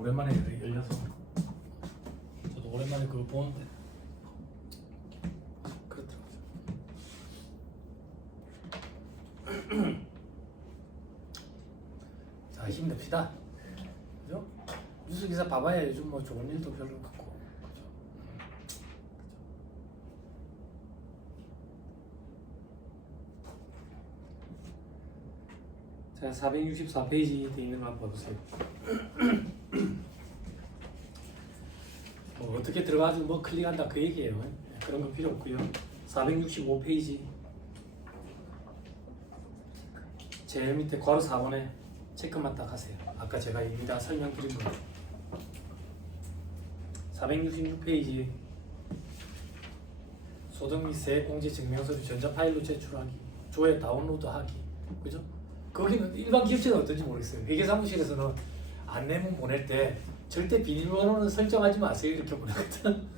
오랜만에 열려서 저도 오랜만에 그거 보는데 그렇더라고요. 자, 힘냅시다. 그죠? 뉴스 기사 봐봐야 요즘 뭐 좋은 일도 별로 없고, 그죠? 자, 464페이지 돼 있는 거 한번 봐보세요. 뭐 어떻게 들어가서 뭐 클릭한다 그 얘기예요. 그런 거 필요 없고요. 465페이지 제일 밑에 괄호 4번에 체크만 딱 하세요. 아까 제가 이미 다 설명드린 거예요. 466페이지 소득 및 세액 공제 증명서를 전자 파일로 제출하기, 조회 다운로드하기, 그죠? 거기는 일반 기업체는 어떤지 모르겠어요. 회계사무실에서는 안내문 보낼 때 절대 비밀번호는 설정하지 마세요 이렇게 보내거든.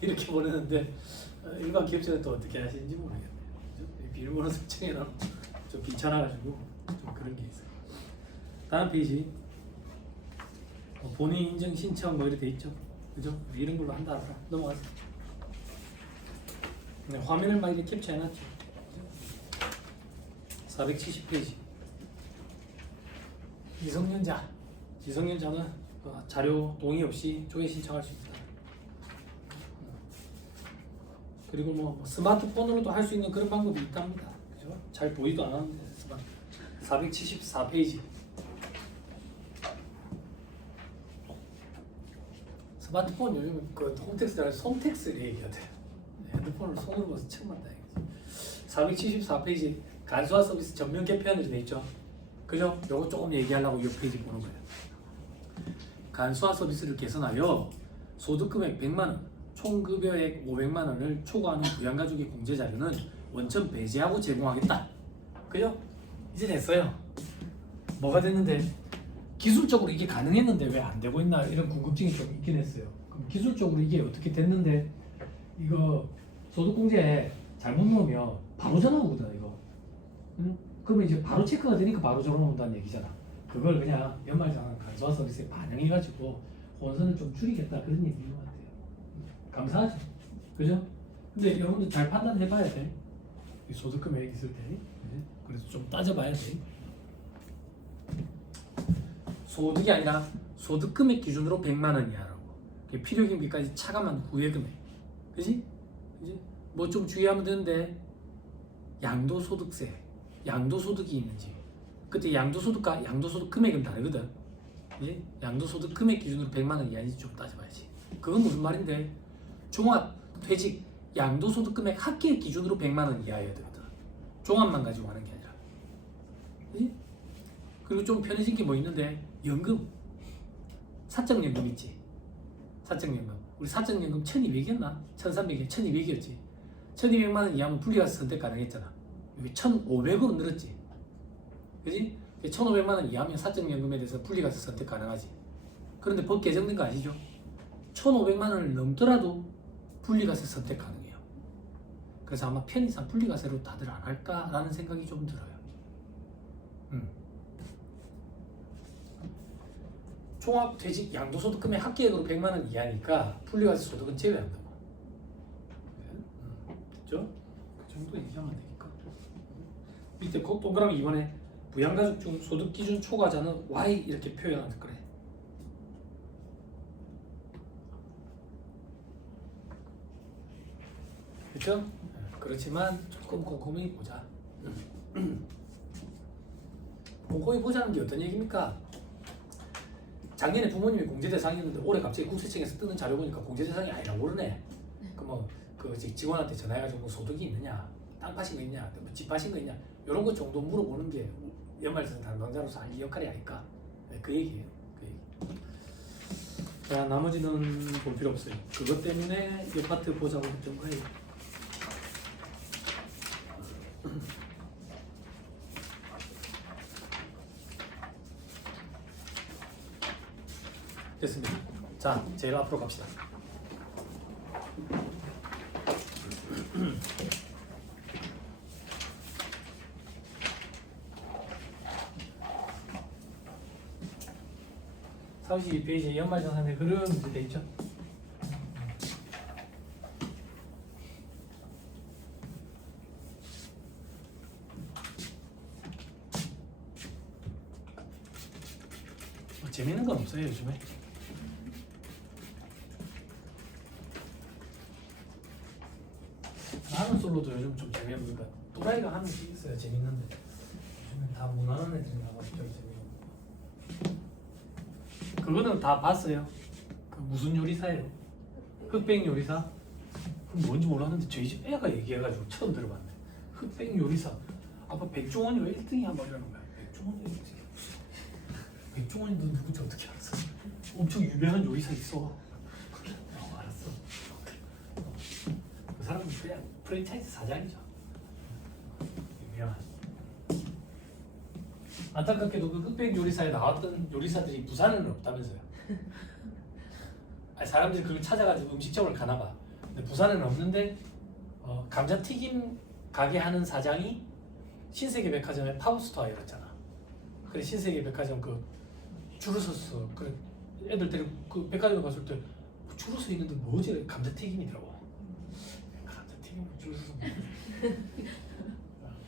이렇게 보내는데 일반 기업체는 또 어떻게 하시는지 모르겠네요. 그죠? 비밀번호 설정에는 좀 귀찮아가지고 좀 그런 게 있어요. 다음 페이지 본인 인증 신청 뭐 이렇게 돼 있죠. 그죠? 이런 걸로 한다 하더라. 넘어가세요. 네, 화면을 막 이렇게 캡처해놨죠. 470페이지 미성년자는 자료 동의 없이 조회 신청할 수 있다. 그리고 뭐 스마트폰으로도 할 수 있는 그런 방법이 있답니다. 그죠? 잘 보이도 않았는데 474페이지 스마트폰 요즘 그 홈택스를 손택스를 얘기하대요. 핸드폰을 손으로 봐서 처음 봤다 이거지. 474페이지 간소화 서비스 전면 개편으로 돼 있죠. 그죠? 요거 조금 얘기하려고 이 페이지 보는 거예요. 간소화 서비스를 개선하여 소득금액 100만원, 총급여액 500만원을 초과하는 부양가족의 공제자료는 원천 배제하고 제공하겠다. 그죠? 이제 됐어요. 뭐가 됐는데 기술적으로 이게 가능했는데 왜 안 되고 있나 이런 궁금증이 좀 있긴 했어요. 그럼 기술적으로 이게 어떻게 됐는데 이거 소득공제에 잘못 넣으면 바로 전화 오거든 이거. 응? 그러면 이제 바로 체크가 되니까 바로 전화 온다는 얘기잖아. 그걸 그냥 연말정산 간소화 서비스에 반영해가지고 혼선을 좀 줄이겠다 그런 얘기인 것 같아요. 감사하죠. 그죠? 근데 여러분들 잘 판단해봐야 돼. 이 소득금액 있을 때. 그래서 좀 따져봐야 돼. 소득이 아니라 소득금액 기준으로 100만원 이하라고. 필요경비까지 차감한 후의 금액. 그지? 뭐 좀 주의하면 되는데 양도소득세, 양도소득이 있는지 그때 양도소득과 양도소득 금액은 다르거든. 그지? 양도소득 금액 기준으로 100만원 이하인지 좀 따져봐야지. 그건 무슨 말인데 종합퇴직 양도소득 금액 합계 기준으로 100만원 이하여야 되거든. 종합만 가지고 하는 게 아니라. 그지? 그리고 좀 편해진 게 뭐 있는데 연금, 사적연금 있지. 사적연금. 우리 사적연금 1200이었나? 1300이 1200이었지. 1200만원 이하면 분리가세 선택 가능했잖아. 여기 1500으로 늘었지. 그지? 1500만원 이하면 사적연금에 대해서 분리가세 선택 가능하지. 그런데 법 개정된 거 아시죠? 1500만원을 넘더라도 분리가세 선택 가능해요. 그래서 아마 편의상 분리가세로 다들 안 할까라는 생각이 좀 들어요. 종합퇴직 양도소득금의 합계액으로 100만원 이하니까 분리가세 소득은 제외한다고. 됐죠? 그 정도 얘기하면 되니까. 밑에 동그라미 2번에 부양가족 중 소득기준 초과자는 Y 이렇게 표현하는 거래. 그렇죠? 그렇지만 조금 꼼꼼히 보자. 꼼꼼히 보자는 게 어떤 얘기입니까? 작년에 부모님이 공제 대상이었는데 올해 갑자기 국세청에서 뜨는 자료 보니까 공제 대상이 아니라고 그러네. 그 직원한테 전화해가지고 뭐 소득이 있느냐, 땅 파신 거 있냐, 뭐 집 파신 거 있냐 이런 거 정도 물어보는 게 연말정산 담당자로서 할 역할이 아닐까. 그 얘기예요. 그 얘기. 자, 나머지는 볼 필요 없어요. 그것 때문에 이 파트 보자고 했던 거예요. 됐습니다. 자, 제일 앞으로 갑시다. 42페이지에 연말정산의 흐름 이제 돼 있죠. 재밌는 건 없어요 요즘에. 하는 솔로도 요즘 좀 재미없는 것 같아요. 또라이가 하는 게 있어요 재밌는데 요즘엔 다 무난한 애들이 나와서 좀 재미없고. 그거는 다 봤어요. 그 무슨 요리사예요? 흑백 요리사? 그럼 뭔지 몰랐는데 저희 집 애가 얘기해가지고 처음 들어봤네. 흑백 요리사. 아빠 백종원이 왜 1등이 한 말이라는 거야? 백종원이 1등이 백종원이 너 누군지 어떻게 알았어? 엄청 유명한 요리사 있어. 알았어. 그 사람은 그냥 프랜차이즈 사장이죠. 유명한. 안타깝게도 그 흑백 요리사에 나왔던 요리사들이 부산에는 없다면서요. 아니, 사람들이 그걸 찾아가지고 음식점을 가나봐. 근데 부산에는 없는데 감자튀김 가게 하는 사장이 신세계백화점에 파워스토어에 갔잖아. 그래 신세계백화점 그 줄을 섰어. 그래 애들 데리고 그 백화점에 갔을 때 줄을 서 있는데 뭐지? 감자튀김이더라고. 감자튀김 줄을 서서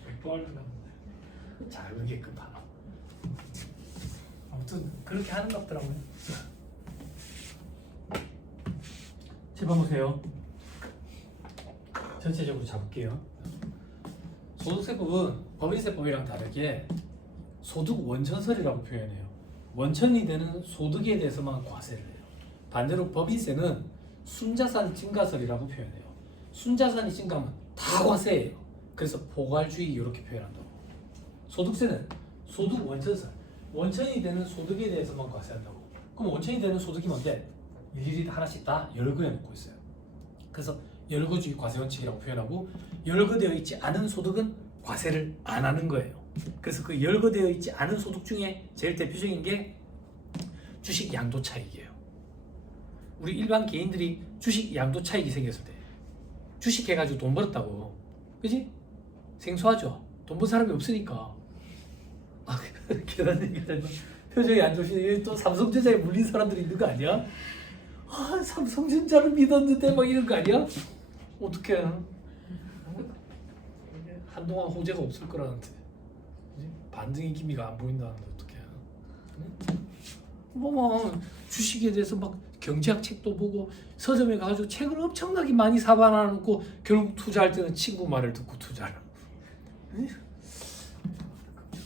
맥도날드가 잘 모르겠군 봐. 아무튼 그렇게 하는 것 같더라고요. 집어보세요. 전체적으로 잡을게요. 소득세법은 법인세법이랑 다르게 소득 원천설이라고 표현해요. 원천이 되는 소득에 대해서만 과세를 해요. 반대로 법인세는 순자산 증가설이라고 표현해요. 순자산이 증가하면 다 과세예요. 그래서 포괄주의 이렇게 표현한다고. 소득세는 소득 원천설, 원천이 되는 소득에 대해서만 과세한다고. 그럼 원천이 되는 소득이 뭔데? 일일이 하나씩 다 열거해 놓고 있어요. 그래서 열거주의 과세원칙이라고 표현하고, 열거되어 있지 않은 소득은 과세를 안 하는 거예요. 그래서 그 열거되어 있지 않은 소득 중에 제일 대표적인 게 주식 양도 차익이에요. 우리 일반 개인들이 주식 양도 차익이 생겼을 때 주식 해가지고 돈 벌었다고, 그지? 생소하죠? 돈 번 사람이 없으니까. 계란 얘기가 표정이 안 좋으시네. 또 삼성전자에 물린 사람들이 있는 거 아니야? 아, 삼성전자를 믿었는데 막 이런 거 아니야? 어떡해. 한동안 호재가 없을 거라는데 반등의 기미가 안 보인다는데 어떡해. 뭐 주식에 대해서 막 경제학 책도 보고 서점에 가가지고 책을 엄청나게 많이 사봐놔 놓고 결국 투자할 때는 친구 말을 듣고 투자를.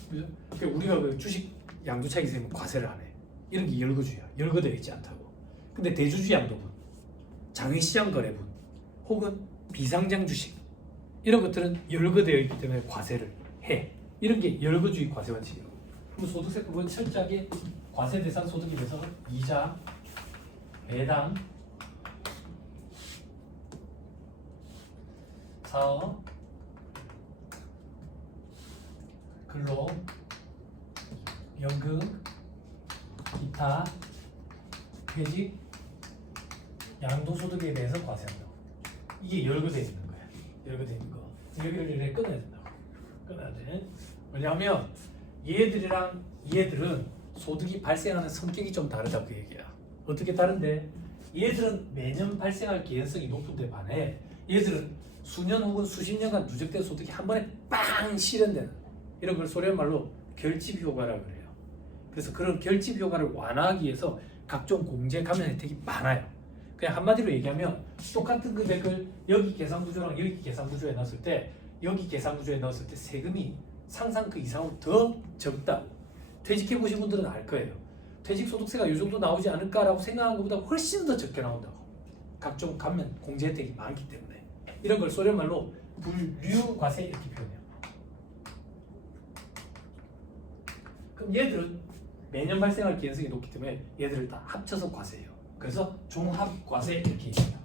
그죠? 그러니까 우리가 그 주식 양도 차익이 생기면 과세를 안 해. 이런 게 열거주의야. 열거되어 있지 않다고. 근데 대주주 양도분, 장외시장 거래분, 혹은 비상장 주식 이런 것들은 열거되어 있기 때문에 과세를 해. 이런 게 열거주의 과세 원칙이에요. 그럼 소득세법은 철저하게 과세 대상 소득에 대해서 이자, 배당, 사업, 근로, 연금, 기타, 퇴직, 양도소득에 대해서 과세한다고. 이게 열거되어 있는 거야. 열거되어 있는 거. 열거를 끊어야 된다고. 끊어야 돼. 왜냐하면 얘들이랑 얘들은 소득이 발생하는 성격이 좀 다르다고 그 얘기야. 어떻게 다른데? 얘들은 매년 발생할 개연성이 높은데 반해 얘들은 수년 혹은 수십 년간 누적된 소득이 한 번에 빵 실현되는 이런 걸 소련 말로 결집 효과라고 그래요. 그래서 그런 결집 효과를 완화하기 위해서 각종 공제 감면 혜택이 많아요. 그냥 한마디로 얘기하면 똑같은 금액을 여기 계산 구조랑 여기 계산 구조에 넣었을 때 여기 계산 구조에 넣었을 때 세금이 상상 그 이상으로 더 적다고. 퇴직해 보신 분들은 알 거예요. 퇴직 소득세가 이 정도 나오지 않을까라고 생각한 것보다 훨씬 더 적게 나온다고. 각종 감면 공제 혜택이 많기 때문에 이런 걸 소련 말로 분류과세 이렇게 표현해요. 그럼 얘들은 매년 발생할 개연성이 높기 때문에 얘들을 다 합쳐서 과세해요. 그래서 종합과세 이렇게 얘기해요.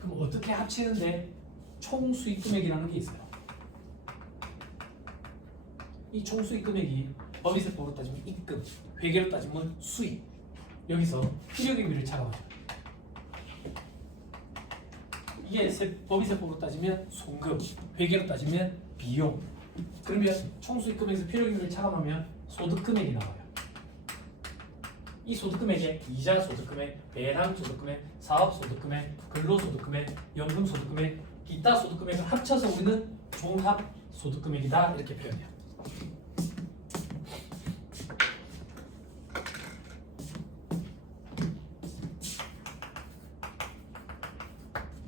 그럼 어떻게 합치는데 총수익금액이라는 게 있어요. 이 총수익 금액이 법인세법으로 따지면 입금, 회계로 따지면 수익. 여기서 필요경비를 차감하죠. 이게 법인세법으로 따지면 송금, 회계로 따지면 비용. 그러면 총수익금액에서 필요금액을 차감하면 소득금액이 나와요. 이 소득금액에 이자 소득금액, 배당 소득금액, 사업 소득금액, 근로소득금액, 연금 소득금액, 기타 소득금액을 합쳐서 우리는 종합 소득금액이다 이렇게 표현해요.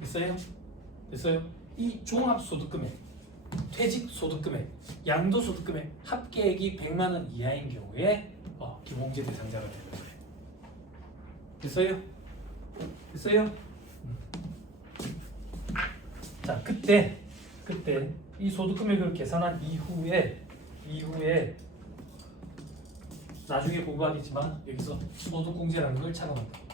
됐어요? 됐어요? 이 종합소득금액, 퇴직소득금액, 양도소득금액 합계액이 100만 원 이하인 경우에 기본공제 대상자가 되는 거예요. 됐어요? 됐어요? 자, 그때 이 소득금액을 계산한 이후에 나중에 공부하겠지만 여기서 소득공제라는 걸 차감한다.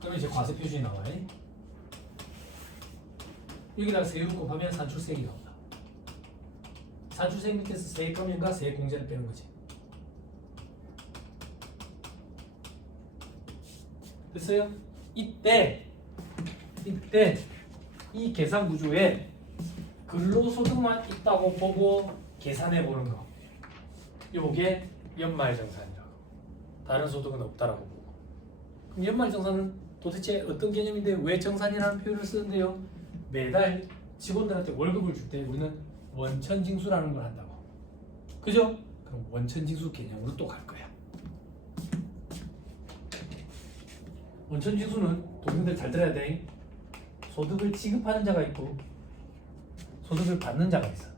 그러면 이제 과세 표준이 나와요. 여기다가 세율을 곱하면 산출세액이 나온다. 산출세액 밑에서 세액감면과 세액공제를 빼는 거지. 됐어요? 이때 이 계산 구조에 근로소득만 있다고 보고 계산해 보는 거. 요게 연말정산이라고. 다른 소득은 없다라고 보고. 그럼 연말정산은 도대체 어떤 개념인데 왜 정산이라는 표현을 쓰는데요? 매달 직원들한테 월급을 줄 때 우리는 원천징수라는 걸 한다고. 그죠? 그럼 원천징수 개념으로 또 갈 거야. 원천징수는 동생들 잘 들어야 돼. 소득을 지급하는 자가 있고 소득을 받는 자가 있어.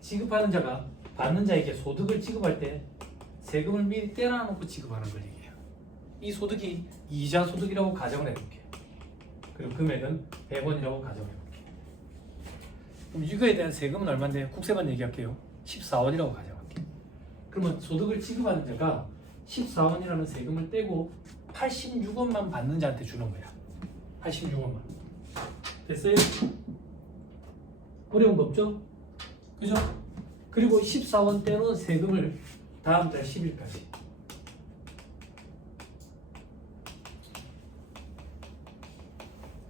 지급하는 자가 받는 자에게 소득을 지급할 때 세금을 미리 떼어놓고 지급하는 걸 얘기해요. 이 소득이 이자 소득이라고 가정을 해볼게요. 그리고 금액은 100원이라고 가정을 해볼게요. 그럼 이거에 대한 세금은 얼마인데 국세만 얘기할게요. 14원이라고 가정할게요. 그러면 소득을 지급하는 자가 14원이라는 세금을 떼고 86원만 받는 자한테 주는 거야. 86원만. 됐어요? 어려운 거 없죠? 그죠? 그리고 14원 떼놓은 세금을 다음 달 10일까지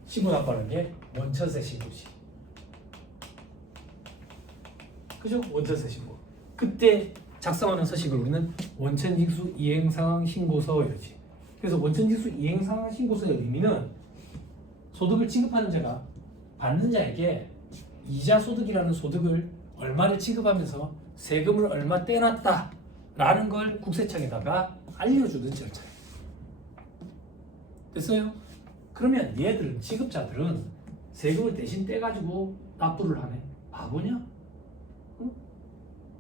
신고 납부하는 게 원천세 신고지. 그죠? 원천세 신고. 그때 작성하는 서식을 우리는 원천징수 이행상황 신고서 이러지. 그래서 원천징수 이행상황 신고서의 의미는 소득을 지급하는 자가 받는 자에게 이자 소득이라는 소득을 얼마를 지급하면서 세금을 얼마 떼놨다 라는 걸 국세청에다가 알려주는 절차예요. 됐어요? 그러면 얘들은 지급자들은 세금을 대신 떼가지고 납부를 하네. 바보냐? 응?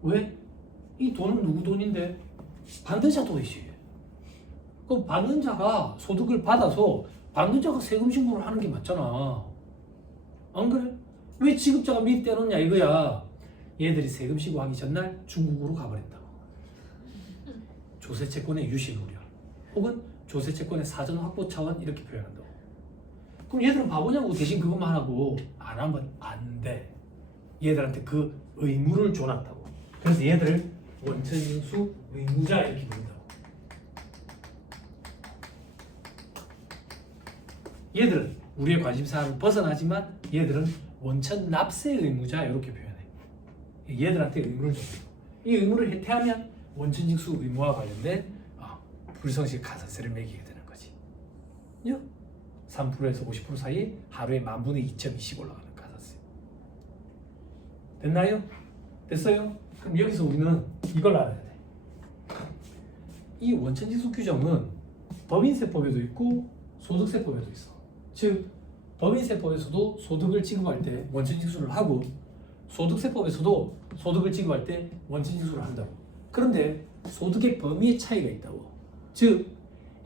왜? 이 돈은 누구 돈인데? 받는 자 돈이지. 그럼 받는 자가 소득을 받아서 받는 자가 세금 신고를 하는 게 맞잖아. 안 그래? 왜 지급자가 미리 떼놓냐 이거야. 얘들이 세금 신고하기 전날 중국으로 가버린다고. 조세채권의 유신 우려 혹은 조세채권의 사전 확보 차원 이렇게 표현한다고. 그럼 얘들은 바보냐고 대신 그것만 하고 안 하면 안 돼. 얘들한테 그 의무를 줘놨다고. 그래서 얘들을 원천징수 의무자 이렇게 부른다고. 얘들은 우리의 관심사를 벗어나지만 얘들은 원천 납세 의무자 이렇게 표현해. 얘들한테 의무를 줘. 이 의무를 해태하면 원천징수 의무와 관련된 불성실 가산세를 매기게 되는 거지. 3%에서 50% 사이 하루에 10,000분의 2.20 올라가는 가산세. 됐나요? 됐어요? 그럼 여기서 우리는 이걸 알아야 돼. 이 원천징수 규정은 법인세법에도 있고 소득세법에도 있어. 즉 법인세법에서도 소득을 지급할 때 원천징수를 하고 소득세법에서도 소득을 지급할 때 원천징수를 한다고. 그런데 소득의 범위의 차이가 있다고. 즉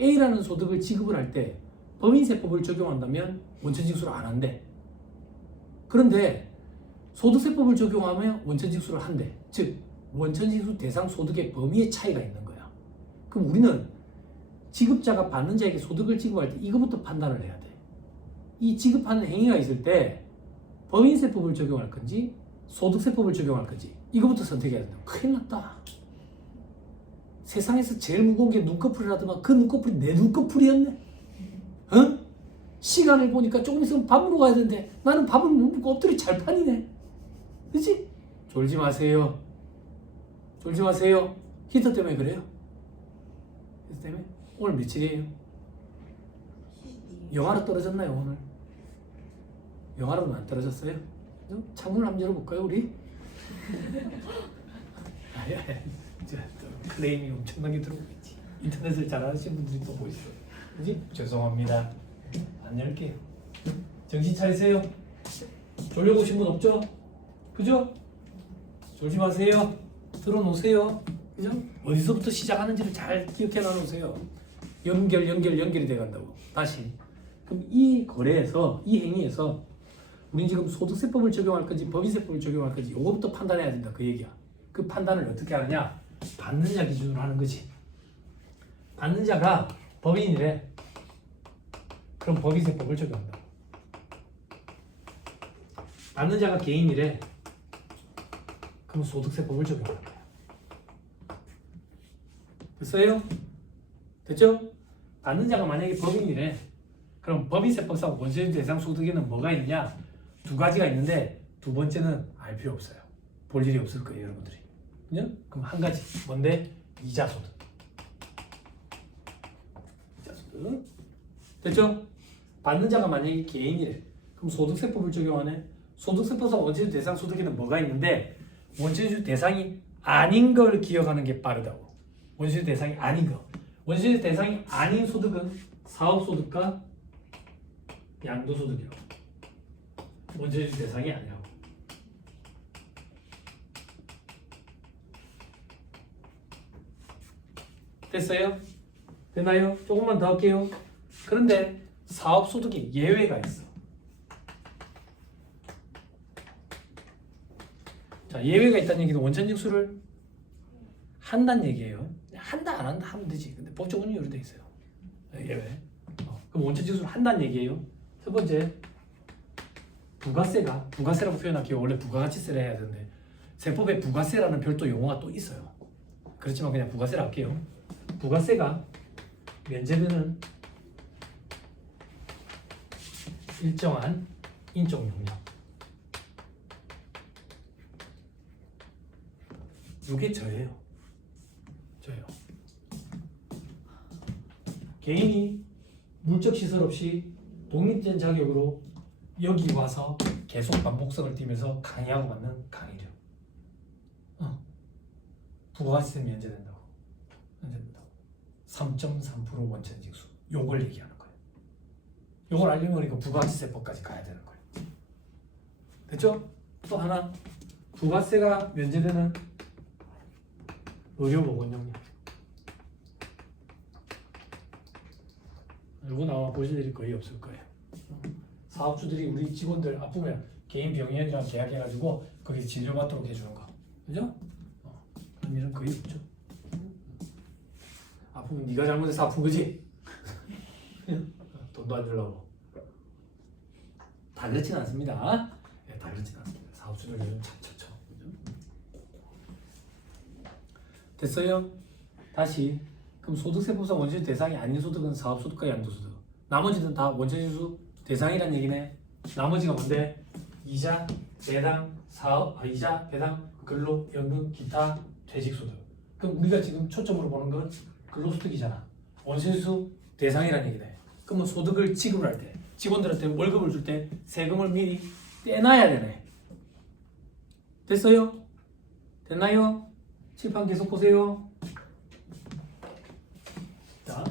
A라는 소득을 지급을 할 때 법인세법을 적용한다면 원천징수를 안 한대. 그런데 소득세법을 적용하면 원천징수를 한대. 즉 원천징수 대상 소득의 범위의 차이가 있는 거야. 그럼 우리는 지급자가 받는 자에게 소득을 지급할 때 이거부터 판단을 해야 돼. 이 지급하는 행위가 있을 때 법인세법을 적용할 건지 소득세법을 적용할 건지 이거부터 선택해야 된다. 큰일 났다. 세상에서 제일 무거운 게 눈꺼풀이라더만 그 눈꺼풀이 내 눈꺼풀이었네. 응? 시간을 보니까 조금 있으면 밥 먹으러 가야 되는데 나는 밥을 못 먹고 엎드려 잘 판이네. 그치? 졸지 마세요. 졸지 마세요. 히터 때문에 그래요. 히터 때문에? 오늘 며칠이에요? 영하로 떨어졌나요 오늘? 영하로는 안 떨어졌어요? 창문을 한번 열어볼까요 우리? 아니 클레임이 엄청나게 들어오고 있지. 인터넷을 잘 아시는 분들이 또 보이세요. 그지? 죄송합니다. 안 열게요. 정신 차리세요. 졸려보신 분 없죠? 그죠? 졸지 마세요. 들어놓으세요. 그죠? 어디서부터 시작하는지를 잘 기억해 놔놓으세요. 연결이 돼 간다고. 다시. 그럼 이 거래에서, 이 행위에서 우린 지금 소득세법을 적용할 건지 법인세법을 적용할 건지 요거부터 판단해야 된다. 그 얘기야. 그 판단을 어떻게 하느냐? 받는 자 기준으로 하는 거지. 받는 자가 법인이래. 그럼 법인세법을 적용한다. 받는 자가 개인이래. 그럼 소득세법을 적용한다. 됐어요? 됐죠? 받는 자가 만약에 법인이래. 그럼 법인세법상 원세주 대상 소득에는 뭐가 있냐? 두 가지가 있는데 두 번째는 알 필요 없어요. 볼 일이 없을 거예요, 여러분들이. 그죠? 그럼 한 가지. 뭔데? 이자 소득. 이자 소득. 됐죠? 받는 자가 만약에 개인이래. 그럼 소득세법을 적용하네. 소득세법상 원세주 대상 소득에는 뭐가 있는데 원세주 대상이 아닌 걸 기억하는 게 빠르다고. 원세주 대상이 아닌 거. 원세주 대상이 아닌 소득은 사업소득과 양도소득이라고. 원세주 대상이 아니라고. 됐어요? 되나요? 조금만 더 할게요. 그런데 사업소득이 예외가 있어. 자, 예외가 있다는 얘기는 원천징수를 한다는 얘기예요. 한다 안 한다 하면 되지. 근데 법적 운용으로 돼 있어요. 예외. 그럼 원천징수를 한다는 얘기예요. 첫 번째, 부가세라고 표현할게요. 원래 부가가치세를 해야 되는데 세법에 부가세라는 별도 용어가 또 있어요. 그렇지만 그냥 부가세라 할게요. 부가세가 면제되는 일정한 인적 용량. 이게 저예요. 저예요. 개인이 물적 시설 없이 독립된 자격으로 여기 와서 계속 반복성을 띠면서 강의하고 받는 강의료. 부가세 면제된다고. 3.3% 원천징수. 요걸 얘기하는 거예요. 요걸 알려면 이거 부가가치세법까지 가야 되는 거예요. 됐죠? 또 하나, 부가세가 면제되는 의료보건용량. 요거 나와 보실 일이 거의 없을 거예요. 사업주들이 우리 직원들 아프면 개인 병원이랑 계약해가지고 거기 진료받도록 해주는 거, 그죠? 그런 일은 거의 없죠. 아프면 네가 잘못해서 아픈 거지. 돈도 안 주려고. 다 그렇진 않습니다. 네, 다 그렇진 않습니다. 사업주들 요즘 차차차. 됐어요? 다시. 그럼 소득세법상 원천징수 대상이 아닌 소득은 사업소득과 양도소득. 나머지는 다 원천징수 대상이란 얘기네. 나머지가 뭔데? 이자, 배당, 이자, 배당, 근로, 연금, 기타, 퇴직소득. 그럼 우리가 지금 초점으로 보는 건 근로소득이잖아. 원천징수 대상이란 얘기네. 그러면 소득을 지급을 할 때, 직원들한테 월급을 줄 때 세금을 미리 떼놔야 되네. 됐어요? 됐나요? 칠판 계속 보세요. 자,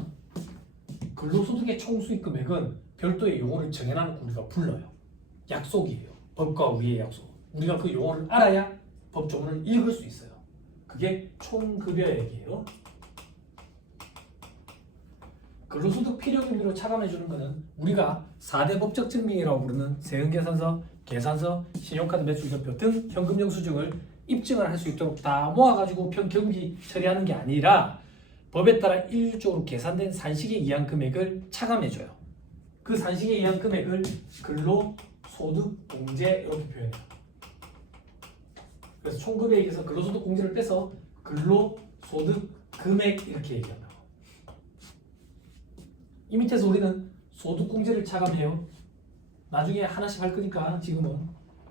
근로소득의 총수익 금액은 별도의 용어를 정해놓고 우리가 불러요. 약속이에요. 법과 위의 약속. 우리가 그 용어를 알아야 법조문을 읽을 수 있어요. 그게 총급여액이에요. 근로소득 필요금리로 차감해주는 것은 우리가 4대 법적 증빙이라고 부르는 세금계산서, 계산서, 신용카드 매출전표 등 현금 영수증을 입증을 할 수 있도록 다 모아가지고 경기 처리하는 게 아니라 법에 따라 일률적으로 계산된 산식에 의한 금액을 차감해줘요. 그 산식에 의한 금액을 근로소득공제 이렇게 표현해요. 그래서 총급여액에서 근로소득공제를 빼서 근로소득금액 이렇게 얘기한다고. 이 밑에서 우리는 소득공제를 차감해요. 나중에 하나씩 할 거니까 지금은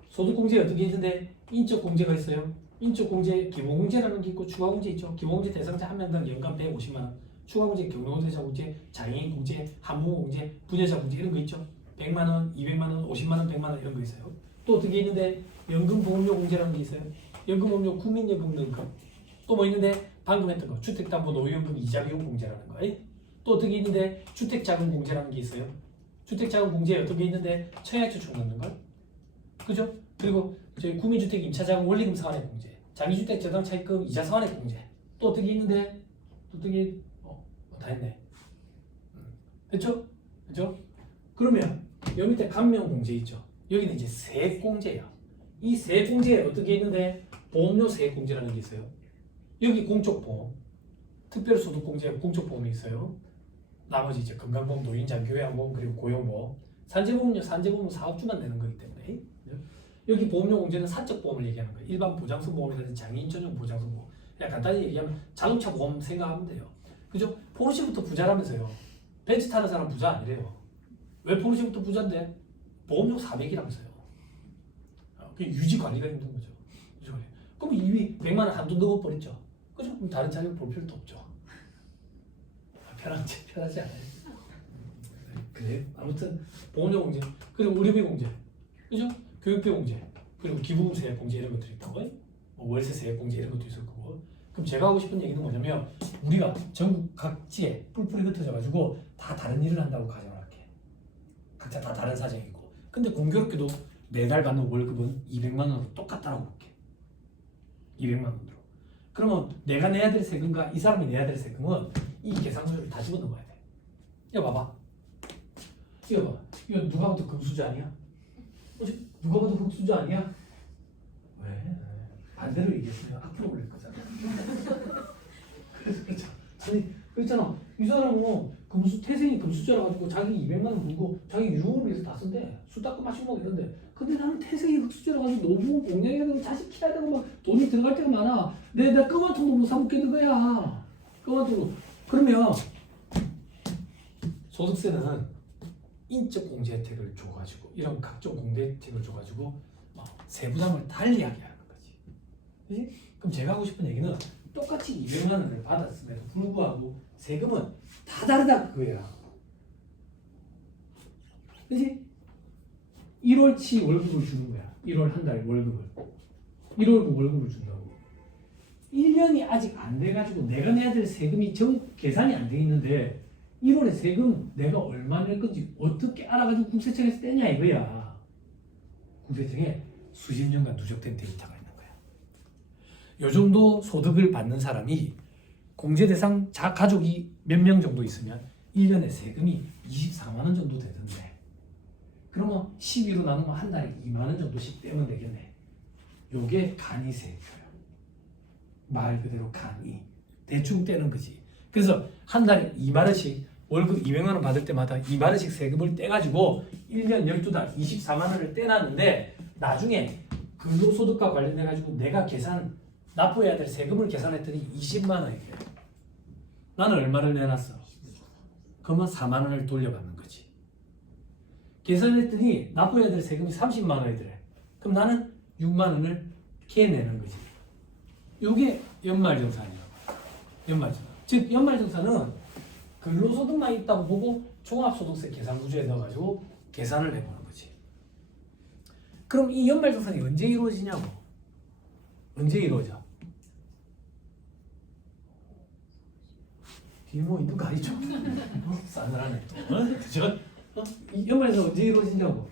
소득공제 어떻게 있는데 인적공제가 있어요. 인적공제 기본공제라는 게 있고 추가공제 있죠. 기본공제 대상자 한 명당 연간 150만 원. 추가공제 경로대사공제, 장애인공제, 한부공제, 부녀자공제 이런 거 있죠. 100만 원, 200만 원, 50만 원, 100만 원 이런 거 있어요. 또 어떻게 있는데 연금보험료공제라는 게 있어요. 연금보험료 국민연금 넣은 거. 또 뭐 있는데 방금 했던 거 주택담보노후연금 이자비용공제라는 거. 또 어떻게 있는데 주택자금공제라는 게 있어요. 주택자금공제에 어떤 게 있는데 청약저축 넣는 걸. 그죠? 그리고 저희 구민주택 임차자금 원리금 상환액 공제, 장기주택 저당 차입금 이자 상환액 공제. 또 어떻게 있는데 또 어떻게 다 했네. 됐죠? 그죠? 그러면 여기 밑에 감면공제 있죠. 여기는 이제 세액공제야. 이 세액공제에 어떻게 있는데 보험료 세액공제라는 게 있어요. 여기 공적보험, 특별소득공제 공적보험이 있어요. 나머지 이제 건강보험, 노인장, 교양보험 그리고 고용보험, 산재보험은요 산재보험은 사업주만 내는 거기 때문에 여기 보험료 공제는 사적보험을 얘기하는 거예요. 일반 보장성 보험이라든지 장애인 전용 보장성 보험. 그냥 간단히 얘기하면 자동차 보험 생각하면 돼요. 그죠? 포르쉐부터 부자라면서요. 벤츠 타는 사람 부자 아니래요. 왜 포르쉐부터 부자인데? 보험료 400이라면서요. 그 유지 관리가 힘든 거죠. 유지 관리. 그럼 이미 100만 원 한도 넣어버렸죠. 그죠? 그럼 다른 자격 볼 필요도 없죠. 편하지 않아요. 그래. 아무튼 보험료 공제, 그리고 의료비 공제, 그죠? 교육비 공제, 그리고 기부금 세액 공제 이런 것들이 있다고. 뭐 월세 세액 공제 이런 것도 있을 거고. 그럼 제가 하고 싶은 얘기는 뭐냐면 우리가 전국 각지에 뿔뿔이 흩어져가지고 다 다른 일을 한다고 가정할게. 각자 다 다른 사정이 있고. 근데 공교롭게도 매달 받는 월급은 200만 원으로 똑같다고 볼게. 200만 원으로. 그러면 내가 내야 될 세금과 이 사람이 내야 될 세금은 이 계산서를 다 집어넣어야 돼. 이거 봐봐. 이거 봐. 이거 누가 봐도 금수저 아니야? 누가 봐도 흑수저 아니야? 왜? 반대로 얘기했으면 앞으로 올릴 거잖아. 그래서 그렇죠. 아니 그렇잖아. 이 사람은 태생이 금수저라 가지고 자기 200만 원 벌고 자기 유흥을 위해서 다 쓴대. 술 닦고 마시고 막 이런데. 근데 나는 태생이 흑수저라 가지고 너무 공양해야 되고 자식 키워야 되고 막 돈이 들어갈 때가 많아. 내가 끔한 통도 못 사 먹겠는 거야. 끔한 통도. 그러면 소득세는 인적 공제 혜택을 줘가지고 이런 각종 공제 혜택을 줘가지고 세부담을 달리하게 하는 거지. 그치? 그럼 제가 하고 싶은 얘기는 똑같이 200만 원을 받았음에도 불구하고 세금은 다 다르다 그거야. 그치? 1월치 월급을 주는 거야. 1월 한 달 월급을. 1월 월급을 준다고. 1년이 아직 안 돼가지고 내가 내야 될 세금이 계산이 안 돼 있는데 1월에 세금 내가 얼마 낼 건지 어떻게 알아가지고 국세청에서 떼냐 이거야. 국세청에 수십 년간 누적된 데이터가 있는 거야. 요 정도 소득을 받는 사람이 공제 대상 가족이 몇 명 정도 있으면 1년에 세금이 24만 원 정도 되던데 그러면 12로 나누면 한 달에 2만 원 정도씩 떼면 되겠네. 요게 간이세예요. 말 그대로 간이. 대충 떼는 거지. 그래서 한 달에 2만 원씩 월급 200만 원 받을 때마다 2만 원씩 세금을 떼가지고 1년 12달 24만 원을 떼놨는데 나중에 근로소득과 관련해가지고 내가 납부해야 될 세금을 계산했더니 20만 원이 돼. 나는 얼마를 내놨어? 그러면 4만 원을 돌려받는 거지. 계산했더니 납부해야 될 세금이 30만 원이 돼. 그럼 나는 6만 원을 깨내는 거지. 이게 연말정산이야. 연말정산. 즉 연말정산은 근로소득만 있다고 보고 종합소득세 계산구조에 넣어가지고 계산을 해보는 거지. 그럼 이 연말정산이 언제 이루어지냐고? 언제 이루어져? 뒤에 뭐 있는 거 아니죠? 싸늘하네 또. 그죠? 이 연말정산 언제 이루어지냐고?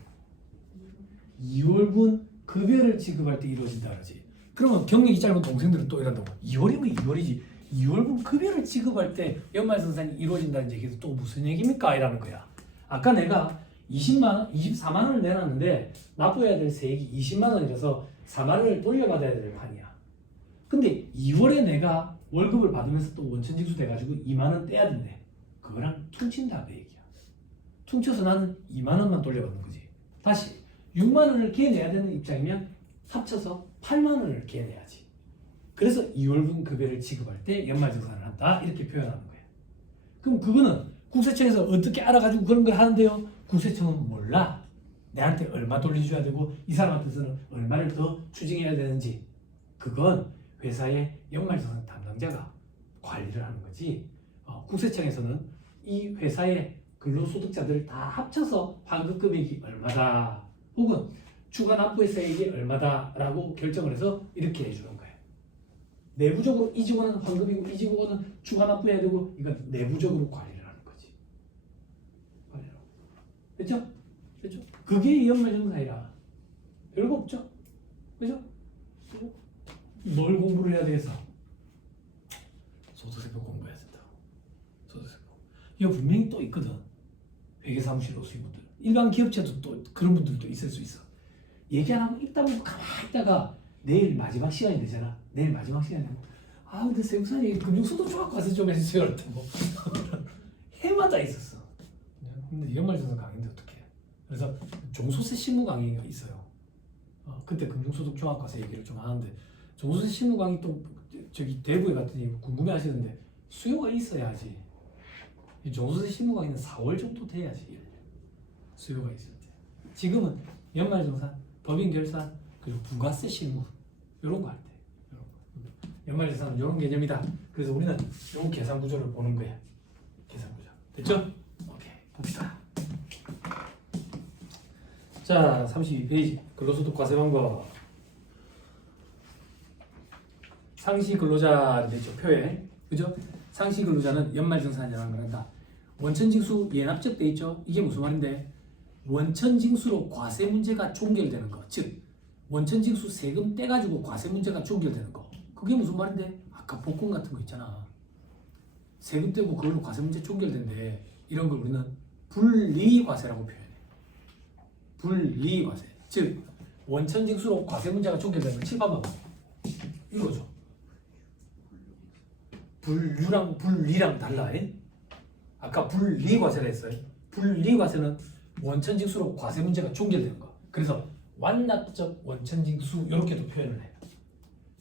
2월분 급여를 지급할 때 이루어진다 그러지. 그러면 경력이 짧은 동생들은 또 이런다고. 2월이면 2월이지. 2월분 급여를 지급할 때 연말정산이 이루어진다는 얘기도 또 무슨 얘기입니까? 이라는 거야. 아까 내가 24만 원을 내놨는데 납부해야 될 세액이 20만 원이라서 4만 원을 돌려받아야 될 판이야. 근데 2월에 내가 월급을 받으면서 또 원천징수 돼가지고 2만 원 떼야 된대. 그거랑 퉁친다 그 얘기야. 퉁쳐서 나는 2만 원만 돌려받는 거지. 다시 6만 원을 개내야 되는 입장이면 합쳐서 8만 원을 개내야지. 그래서 2월분 급여를 지급할 때 연말정산을 한다 이렇게 표현하는 거예요. 그럼 그거는 국세청에서 어떻게 알아가지고 그런 걸 하는데요? 국세청은 몰라. 내한테 얼마 돌려줘야 되고 이 사람한테서는 얼마를 더 추징해야 되는지 그건 회사의 연말정산 담당자가 관리를 하는 거지. 국세청에서는 이 회사의 근로소득자들을 다 합쳐서 환급 금액이 얼마다 혹은 주간 납부했어야지 얼마다라고 결정을 해서 이렇게 해주는 거예요. 내부적으로 이 직원은 환급이고 이 직원은 주간 납부해야 되고 이건 내부적으로 관리를 하는 거지. 관리를. 됐죠? 됐죠? 그게 연말정산이라 별거 없죠? 그죠? 뭘 공부를 해야 돼서 소득세법 공부해야 된다. 소득세법. 이거 분명히 또 있거든. 회계사무실 오신 분들, 일반 기업체도 또 그런 분들도 있을 수 있어. 얘기 안 하고 있다 보고 가만히 있다가 내일 마지막 시간이 되잖아. 내일 마지막 시간이 되고 근데 세무사님 금융소득조합 가서 좀 해주세요. 뭐 해마다 있었어. 근데 연말정산 강의인데 어떡해. 그래서 종소세 실무 강의가 있어요. 그때 금융소득조합 가서 얘기를 좀 하는데 종소세 실무 강의 또 저기 대구에 갔더니 궁금해 하시는데 수요가 있어야지. 이 종소세 실무 강의는 4월 정도 돼야지 수요가 있을 때. 지금은 연말정산, 법인결산 그리고 부가세 실무 이런 거 할 때. 연말정산은 이런 개념이다. 그래서 우리는 이 계산 구조를 보는 거야. 계산 구조. 됐죠? 오케이. 봅시다. 자, 32페이지 근로소득 과세 방법. 상시 근로자 되죠. 표에. 그죠? 상시 근로자는 연말정산이라는 걸 한다. 원천징수 예납적 돼 있죠. 이게 무슨 말인데? 원천징수로 과세 문제가 종결되는 거. 즉 원천징수 세금 떼가지고 과세 문제가 종결되는 거. 그게 무슨 말인데? 아까 복권 같은 거 있잖아. 세금 떼고 그걸로 과세 문제 종결된대. 이런 걸 우리는 불리과세라고 표현해. 불리과세. 즉 원천징수로 과세 문제가 종결되는 거. 칠봐봐. 이거죠. 분류랑 분리랑 달라. 아까 분리과세라 했어요. 분리과세는 원천징수로 과세 문제가 종결되는 거. 그래서 완납적 원천징수 이렇게도 표현을 해요.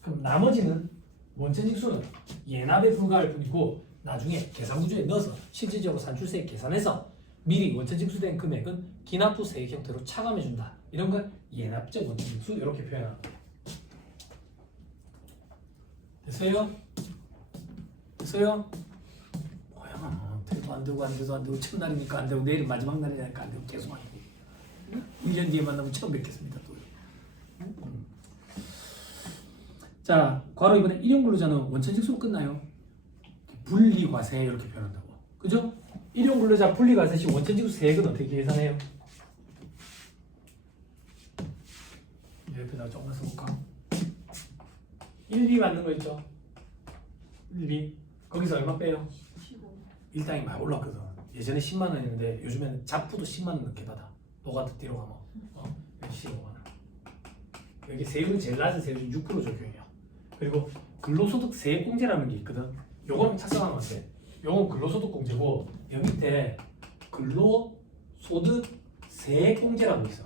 그럼 나머지는 원천징수는 예납에 불과할 뿐이고 나중에 계산구조에 넣어서 실질적으로 산출세 계산해서 미리 원천징수된 금액은 기납부 세액 형태로 차감해준다. 이런 걸 예납적 원천징수 이렇게 표현하는 거예요. 됐어요? 됐어요? 뭐야, 돼도 안 되고 안 돼도 안 되고 첫날이니까 안 되고 내일 마지막 날이니까 안 되고 계속 안 되고 1년 뒤에 만나면 처음 뵙겠습니다. 또. 자, 괄호 이번에 일용근로자는 원천징수로 끝나요. 분리과세 이렇게 표현한다고. 그죠? 일용근로자 분리과세 시 원천징수 세액은 어떻게 계산해요? 옆에다가 조금만 써볼까? 1비 받는 거 있죠? 1비 거기서 얼마 빼요? 15. 일당이 많이 올랐거든. 예전에 10만 원이었는데 요즘에는 잡부도 10만 원 넘게 받아. 노가다 뒤로 가면 15만 원. 여기 세율은 제일 낮은 세율이 6% 적용이야. 그리고 근로소득 세액공제라는 게 있거든. 요거는 착성하면 안 돼. 요건 근로소득공제고 여기 밑에 근로소득 세액공제라고 있어.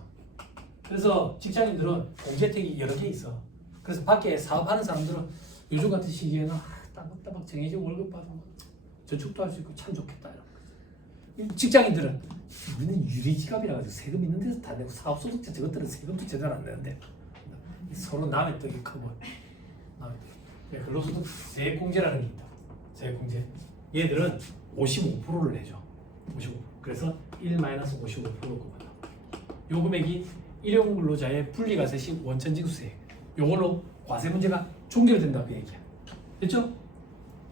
그래서 직장인들은 공제택이 여러 개 있어. 그래서 밖에 사업하는 사람들은 요즘 같은 시기에는 따박따박 정해진 월급 받으면 저축도 할 수 있고 참 좋겠다 이런 거. 직장인들은 우리는 유리지갑이라 가지고 세금 있는 데서 다 내고 사업소득자 저것들은 세금도 제대로 안 내는데 서로 남의 떡이 크고 남의 떡. 근로소득 세액공제라는 게 있다. 세액공제. 얘들은 55%를 내죠. 55. 그래서 1-55%를 받아. 요 금액이 일용근로자의 분리과세 시 원천징수세액. 요걸로 과세 문제가 종결된다 그 얘기야. 됐죠?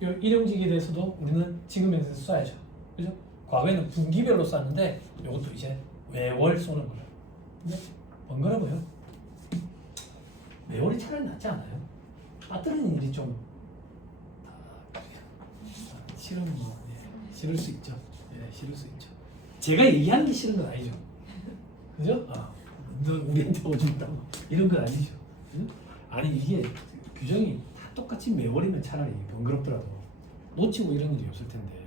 일용직에 대해서도 우리는 지금 현재에서 써야죠. 그죠? 과거에는 분기별로 썼는데 이것도 이제 매월 쏘는 거예요. 근데 번거로워요. 매월이 차라리 낫지 않아요? 빠뜨리는 일이 좀 싫으면 뭐 싫을 수 있죠. 싫을 수 있죠. 제가 얘기하는 게 싫은 건 아니죠. 그죠? 너 우리한테 오준다 이런 건 아니죠. 응? 아니 이게 규정이 다 똑같이 매월이면 차라리 번거롭더라도 놓치고 이런 일이 없을 텐데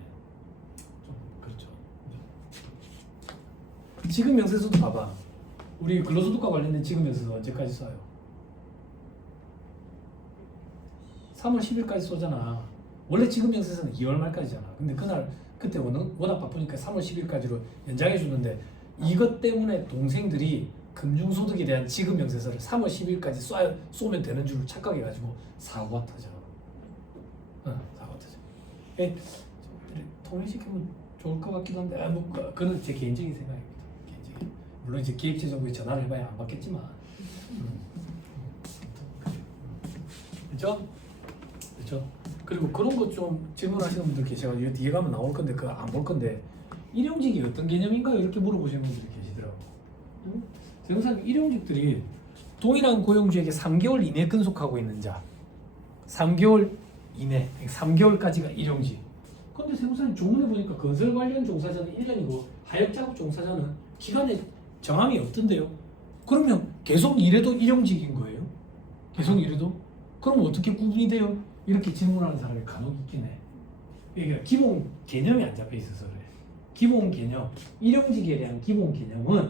좀 그렇죠. 지급 명세서도 봐봐. 우리 근로소득과 관련된 지급 명세서 언제까지 써요? 3월 10일까지 쏘잖아. 원래 지급 명세서는 2월 말까지잖아. 근데 그때 워낙 바쁘니까 3월 10일까지로 연장해 주는데 이것 때문에 동생들이 금융소득에 대한 지급 명세서를 3월 10일까지 쏘면 되는 줄 착각해가지고 사고가 터져. 사고가 터져. 통일시키면 좋을 것 같기도 한데 그건 제 개인적인 생각입니다. 개인적인. 물론 이제 기획재정부에 전화를 해봐야 안 받겠지만 그렇죠? 그렇죠? 그리고 그런 거 좀 질문하시는 분들 계셔가지고 뒤에 가면 나올 건데 그거 안 볼 건데 일용직이 어떤 개념인가요? 이렇게 물어보시는 분들이 계시더라고요. 세무사님 일용직들이 동일한 고용주에게 3개월 이내 근속하고 있는 자 3개월 이내 3개월까지가 일용직. 근데 세무사님 조문에 보니까 건설 관련 종사자는 1년이고 하역작업 종사자는 기간에 정함이 없던데요. 그러면 계속 일해도 일용직인 거예요? 계속 일해도? 그럼 어떻게 구분이 돼요? 이렇게 질문하는 사람이 간혹 있긴 해. 그러니까 기본 개념이 안 잡혀 있어서 그래. 기본 개념, 일용직에 대한 기본 개념은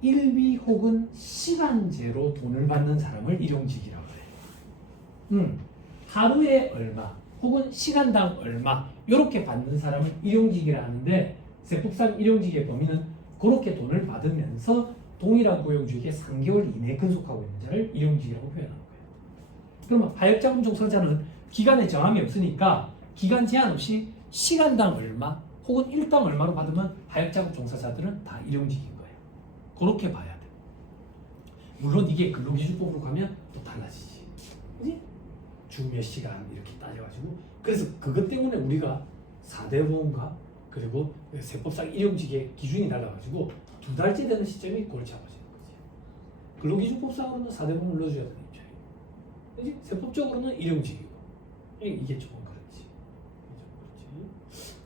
일비 혹은 시간제로 돈을 받는 사람을 일용직이라고 해. 하루에 얼마 혹은 시간당 얼마 이렇게 받는 사람을 일용직이라 하는데 세법상 일용직의 범위는 그렇게 돈을 받으면서 동일한 고용주에게 3개월 이내에 근속하고 있는 자를 일용직이라고 표현하는 거예요. 그러면 하역자금 종사자는 기간에 정함이 없으니까 기간 제한 없이 시간당 얼마 혹은 일당 얼마로 받으면 하역자금 종사자들은 다 일용직인 거예요. 그렇게 봐야 돼. 물론 이게 근로기준법으로 가면 또 달라지지. 그지? 주 몇 시간 이렇게 따져가지고 그래서 그것 때문에 우리가 4대 보험과 그리고 세법상 일용직의 기준이 달라가지고 2달째 되는 시점이 골치 아파지는 거지. 근로기준법상으로는 4대 보험을 넣어줘야 되는 입장이고 그지? 세법적으로는 일용직이고 이게 조금 그렇지.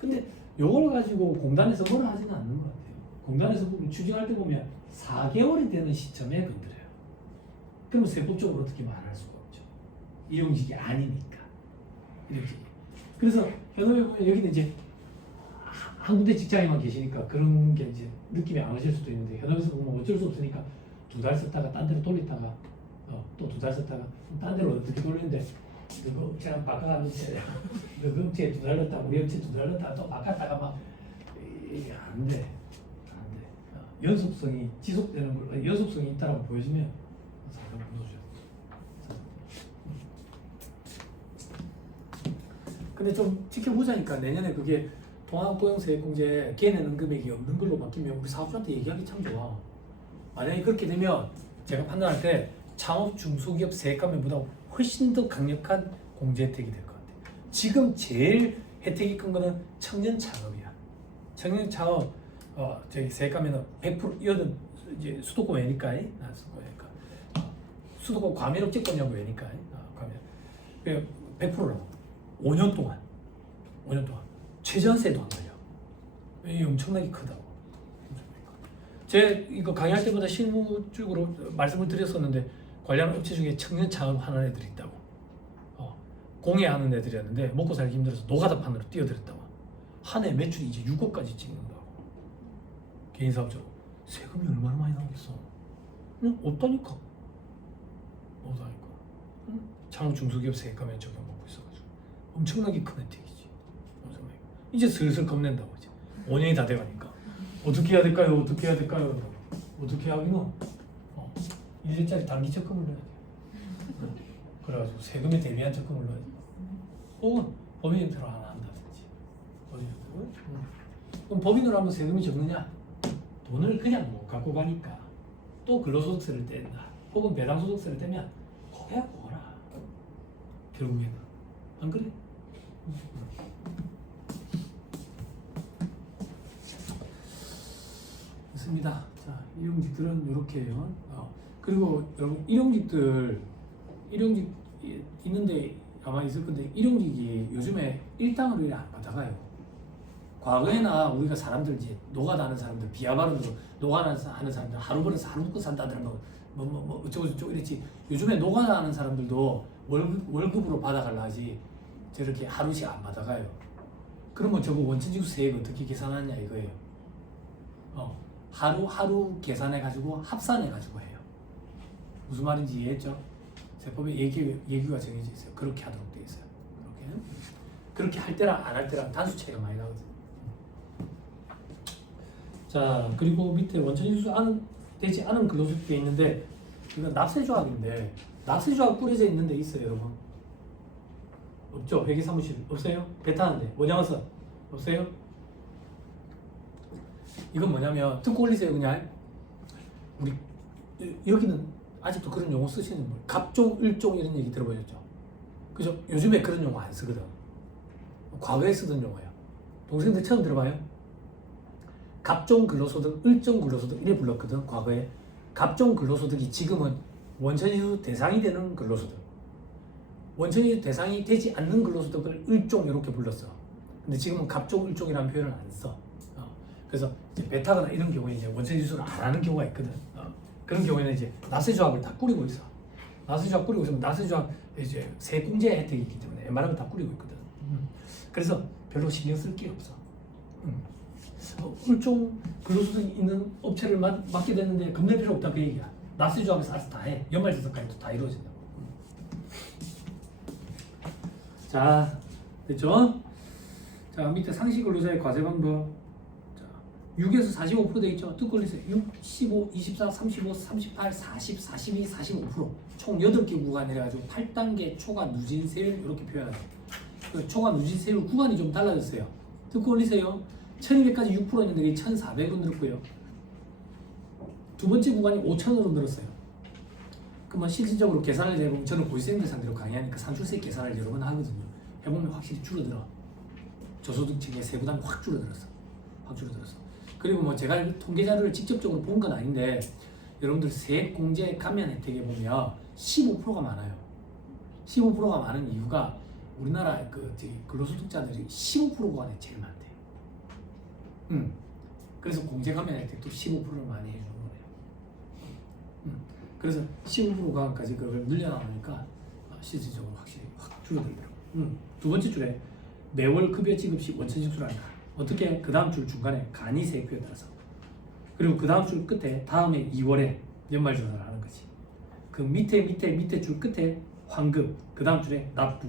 근데 요걸 가지고 공단에서 뭐라 하지는 않는 것 같아요. 공단에서 보면 추징할 때 보면 4개월이 되는 시점에 건드려요. 그러면 세법적으로 어떻게 말할 수가 없죠. 일용직이 아니니까. 일용직이. 그래서 현업에 보면 여기는 이제 한 군데 직장에만 계시니까 그런 게 이제 느낌이 안 오실 수도 있는데 현업에서 보면 어쩔 수 없으니까 2달 썼다가 딴 데로 돌리다가 또 2달 썼다가 딴 데로 어떻게 돌리는데 그 업체랑 바꿔가면서 그 업체에 2달 넣었다가 우리 업체에 2달 넣었다가 또 바꿨다가 막 이게 안 돼. 연속성이 지속되는 걸 연속성이 있다라고 보여지면 잠깐 불러줘야 돼. 근데 좀 지켜보자니까 내년에 그게 통합고용세액공제 걔네는 금액이 없는 걸로 바뀌면 우리 사업주한테 얘기하기 참 좋아. 만약에 그렇게 되면 제가 판단할 때 창업 중소기업 세액감면보다 훨씬 더 강력한 공제 혜택이 될 것 같아요. 지금 제일 혜택이 큰 거는 청년 창업이야. 청년 창업 저기 세액감면은 100% 이거는 이제 수도권 외니까 수도권 과밀업체권이라고 외니까 과밀 100%라고 5년 동안 최저한세도 안 걸려. 이게 엄청나게 크다고. 제 이거 강의할 때보다 실무적으로 말씀을 드렸었는데 관련 업체 중에 청년 창업하는 애들이 있다고. 공예하는 애들이었는데 먹고 살기 힘들어서 노가다 판으로 뛰어들었다고. 한 해 매출이 이제 6억까지 찍는다고. 개인 사업자로 세금이 얼마나 많이 나오겠어? 응? 없다니까. 응? 창업 중소기업 세액감면 적용받고 있어가지고 엄청나게 큰 혜택이지. 엄청나게. 이제 슬슬 겁낸다고 이제 5년이 다 돼가니까 어떻게 해야 될까요? 어떻게 해야 될까요? 어떻게 하기는 1년짜리 단기 적금을 넣어야 돼. 그래가지고 세금에 대비한 적금을 넣어야 돼. 혹은 법인으로 하나 한다든지. 그럼 법인으로 하면 세금이 적느냐? 돈을 그냥 못 갖고 가니까 또 근로소득세를 뗀다. 혹은 배당소득세를 떼면 거기야 뭐라. 결국에는 안 그래? 있습니다. 자, 일용직들은 이렇게 해요. 그리고 여러분 일용직 있는데 아마 있을 건데 일용직이 요즘에 일당을 안 받아가요. 과거에나 우리가 사람들 이제 노가다 하는 사람들 비하발언으로 노가다 하는 사람들 하루 벌어서 하루 먹고 산다더라 뭐 어쩌고 저쩌고 이랬지. 요즘에 노가다 하는 사람들도 월급으로 받아갈라 하지 저렇게 하루씩 안 받아가요. 그러면 저거 원천징수 세액 어떻게 계산하냐 이거예요. 하루 계산해 가지고 합산해 가지고 해요. 무슨 말인지 이해했죠? 세법에 예규가 정해져 있어요. 그렇게 하도록 돼 있어요. 그렇게 할 때랑 안 할 때랑 단수 차이가 많이 나거든. 자, 그리고 밑에 원천인수 되지 않은 근로소득이 있는데 이건 납세조합인데 납세조합 꾸려져 있는 데 있어요, 여러분? 없죠? 회계사무실 없어요? 배 타는데 원양어선 없어요? 이건 뭐냐면 듣고 올리세요. 그냥 우리 여기는 아직도 그런 용어 쓰시는 분 갑종, 을종 이런 얘기 들어보셨죠? 그죠? 요즘에 그런 용어 안 쓰거든. 과거에 쓰던 용어야. 동생들 처음 들어봐요? 갑종 근로소득, 을종 근로소득 이래 불렀거든. 과거에 갑종 근로소득이 지금은 원천인수 대상이 되는 근로소득, 원천인수 대상이 되지 않는 근로소득을 을종 이렇게 불렀어. 근데 지금은 갑종, 을종이라는 표현을 안 써. 그래서 이제 배 타거나 이런 경우에 이제 원천인수를 안 하는 경우가 있거든. 그런 경우에는 이제 납세조합을 다 꾸리고 있어. 납세조합 꾸리고 있으면 납세조합 이제 세공제 혜택이 있기 때문에 웬만하면 다 꾸리고 있거든. 그래서 별로 신경 쓸 게 없어. 을종 근로소득이 있는 업체를 맡게 됐는데 겁낼 필요 없다 그 얘기야. 납세조합에서 알아서 다 해. 연말정산까지도 다 이루어진다고. 자, 됐죠? 자, 밑에 상시 근로자의 과세 방법. 자, 6에서 45% 돼 있죠? 듣고 올리세요. 6, 15, 24, 35, 38, 40, 42, 45%. 총 8개 구간이라 가지고 8단계 초과 누진 세율 이렇게 표현해요. 그 초과 누진 세율 구간이 좀 달라졌어요. 듣고 올리세요. 1200까지 6%였는데 이게 1400으로 늘었고요. 두 번째 구간이 5000으로 늘었어요. 그러면 실질적으로 계산을 해보면 저는 고시생들 상대로 강의하니까 상출세 계산을 여러 번 하거든요. 해보면 확실히 줄어들어. 저소득층의 세부담이 확 줄어들었어. 확 줄어들었어. 그리고 뭐 제가 통계 자료를 직접적으로 본 건 아닌데 여러분들 세액공제 감면 혜택에 보면 15%가 많아요. 15%가 많은 이유가 우리나라 근로소득자들이 15% 구간에 제일 많대요. 그래서 공제 감면 혜택도 15%를 많이 해주는 거예요. 그래서 15% 구간까지 그걸 늘려나오니까 실질적으로 확실히 확 줄어들더라고요. 두 번째 줄에 매월 급여 지급 시 원천징수를 한다. 어떻게? 그 다음 줄 중간에 간이세액표에 따라서. 그리고 그 다음 줄 끝에 다음에 2월에 연말정산을 하는 거지. 그 밑에 줄 끝에 환급, 그 다음 줄에 납부.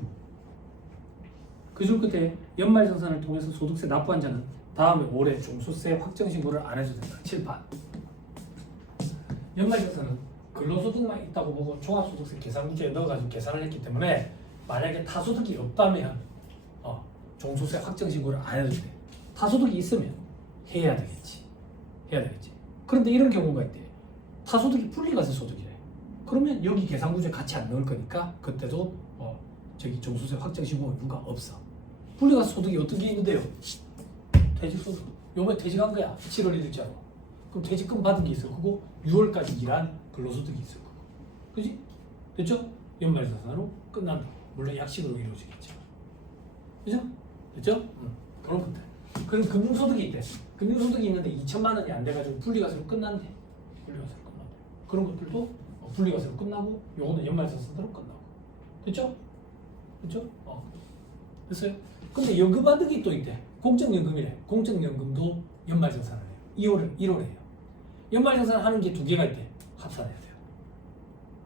그 줄 끝에 연말정산을 통해서 소득세 납부한 자는 다음에 올해 종소세 확정신고를 안 해도 된다. 칠판. 연말정산은 근로소득만 있다고 보고 종합소득세 계산구조에 넣어가지고 계산을 했기 때문에 만약에 타소득이 없다면 종소세 확정신고를 안 해도 돼. 타소득이 있으면 해야 되겠지. 그런데 이런 경우가 있대. 타소득이 분리과세 소득이래. 그러면 여기 계산구조에 같이 안 넣을 거니까 그때도 종소세 확정신고 의무가 없어. 분리과세 소득이 어떤 게 있는데요? 퇴직소득. 요번에 퇴직한 거야. 7월 1일자로. 그럼 퇴직금 받은 게 있을 거고 6월까지 일한 근로소득이 있을 거고. 그지? 됐죠? 연말정산으로 끝난다. 물론 약식으로 이루어지겠죠. 그죠? 됐죠? 그런 것들. 그럼 금융소득이 있대. 금융소득이 있는데 2천만 원이 안 돼가지고 분리과세로 끝난대. 그런 것들도 분리과세로 끝나고 요거는 연말정산으로 끝나고. 됐죠? 됐어요? 근데 연금받은 또 있대. 공적연금이래. 공적연금도 연말정산을 해요. 1월에 해요. 연말정산 하는 게 두 개가 있대. 합산해야 돼요.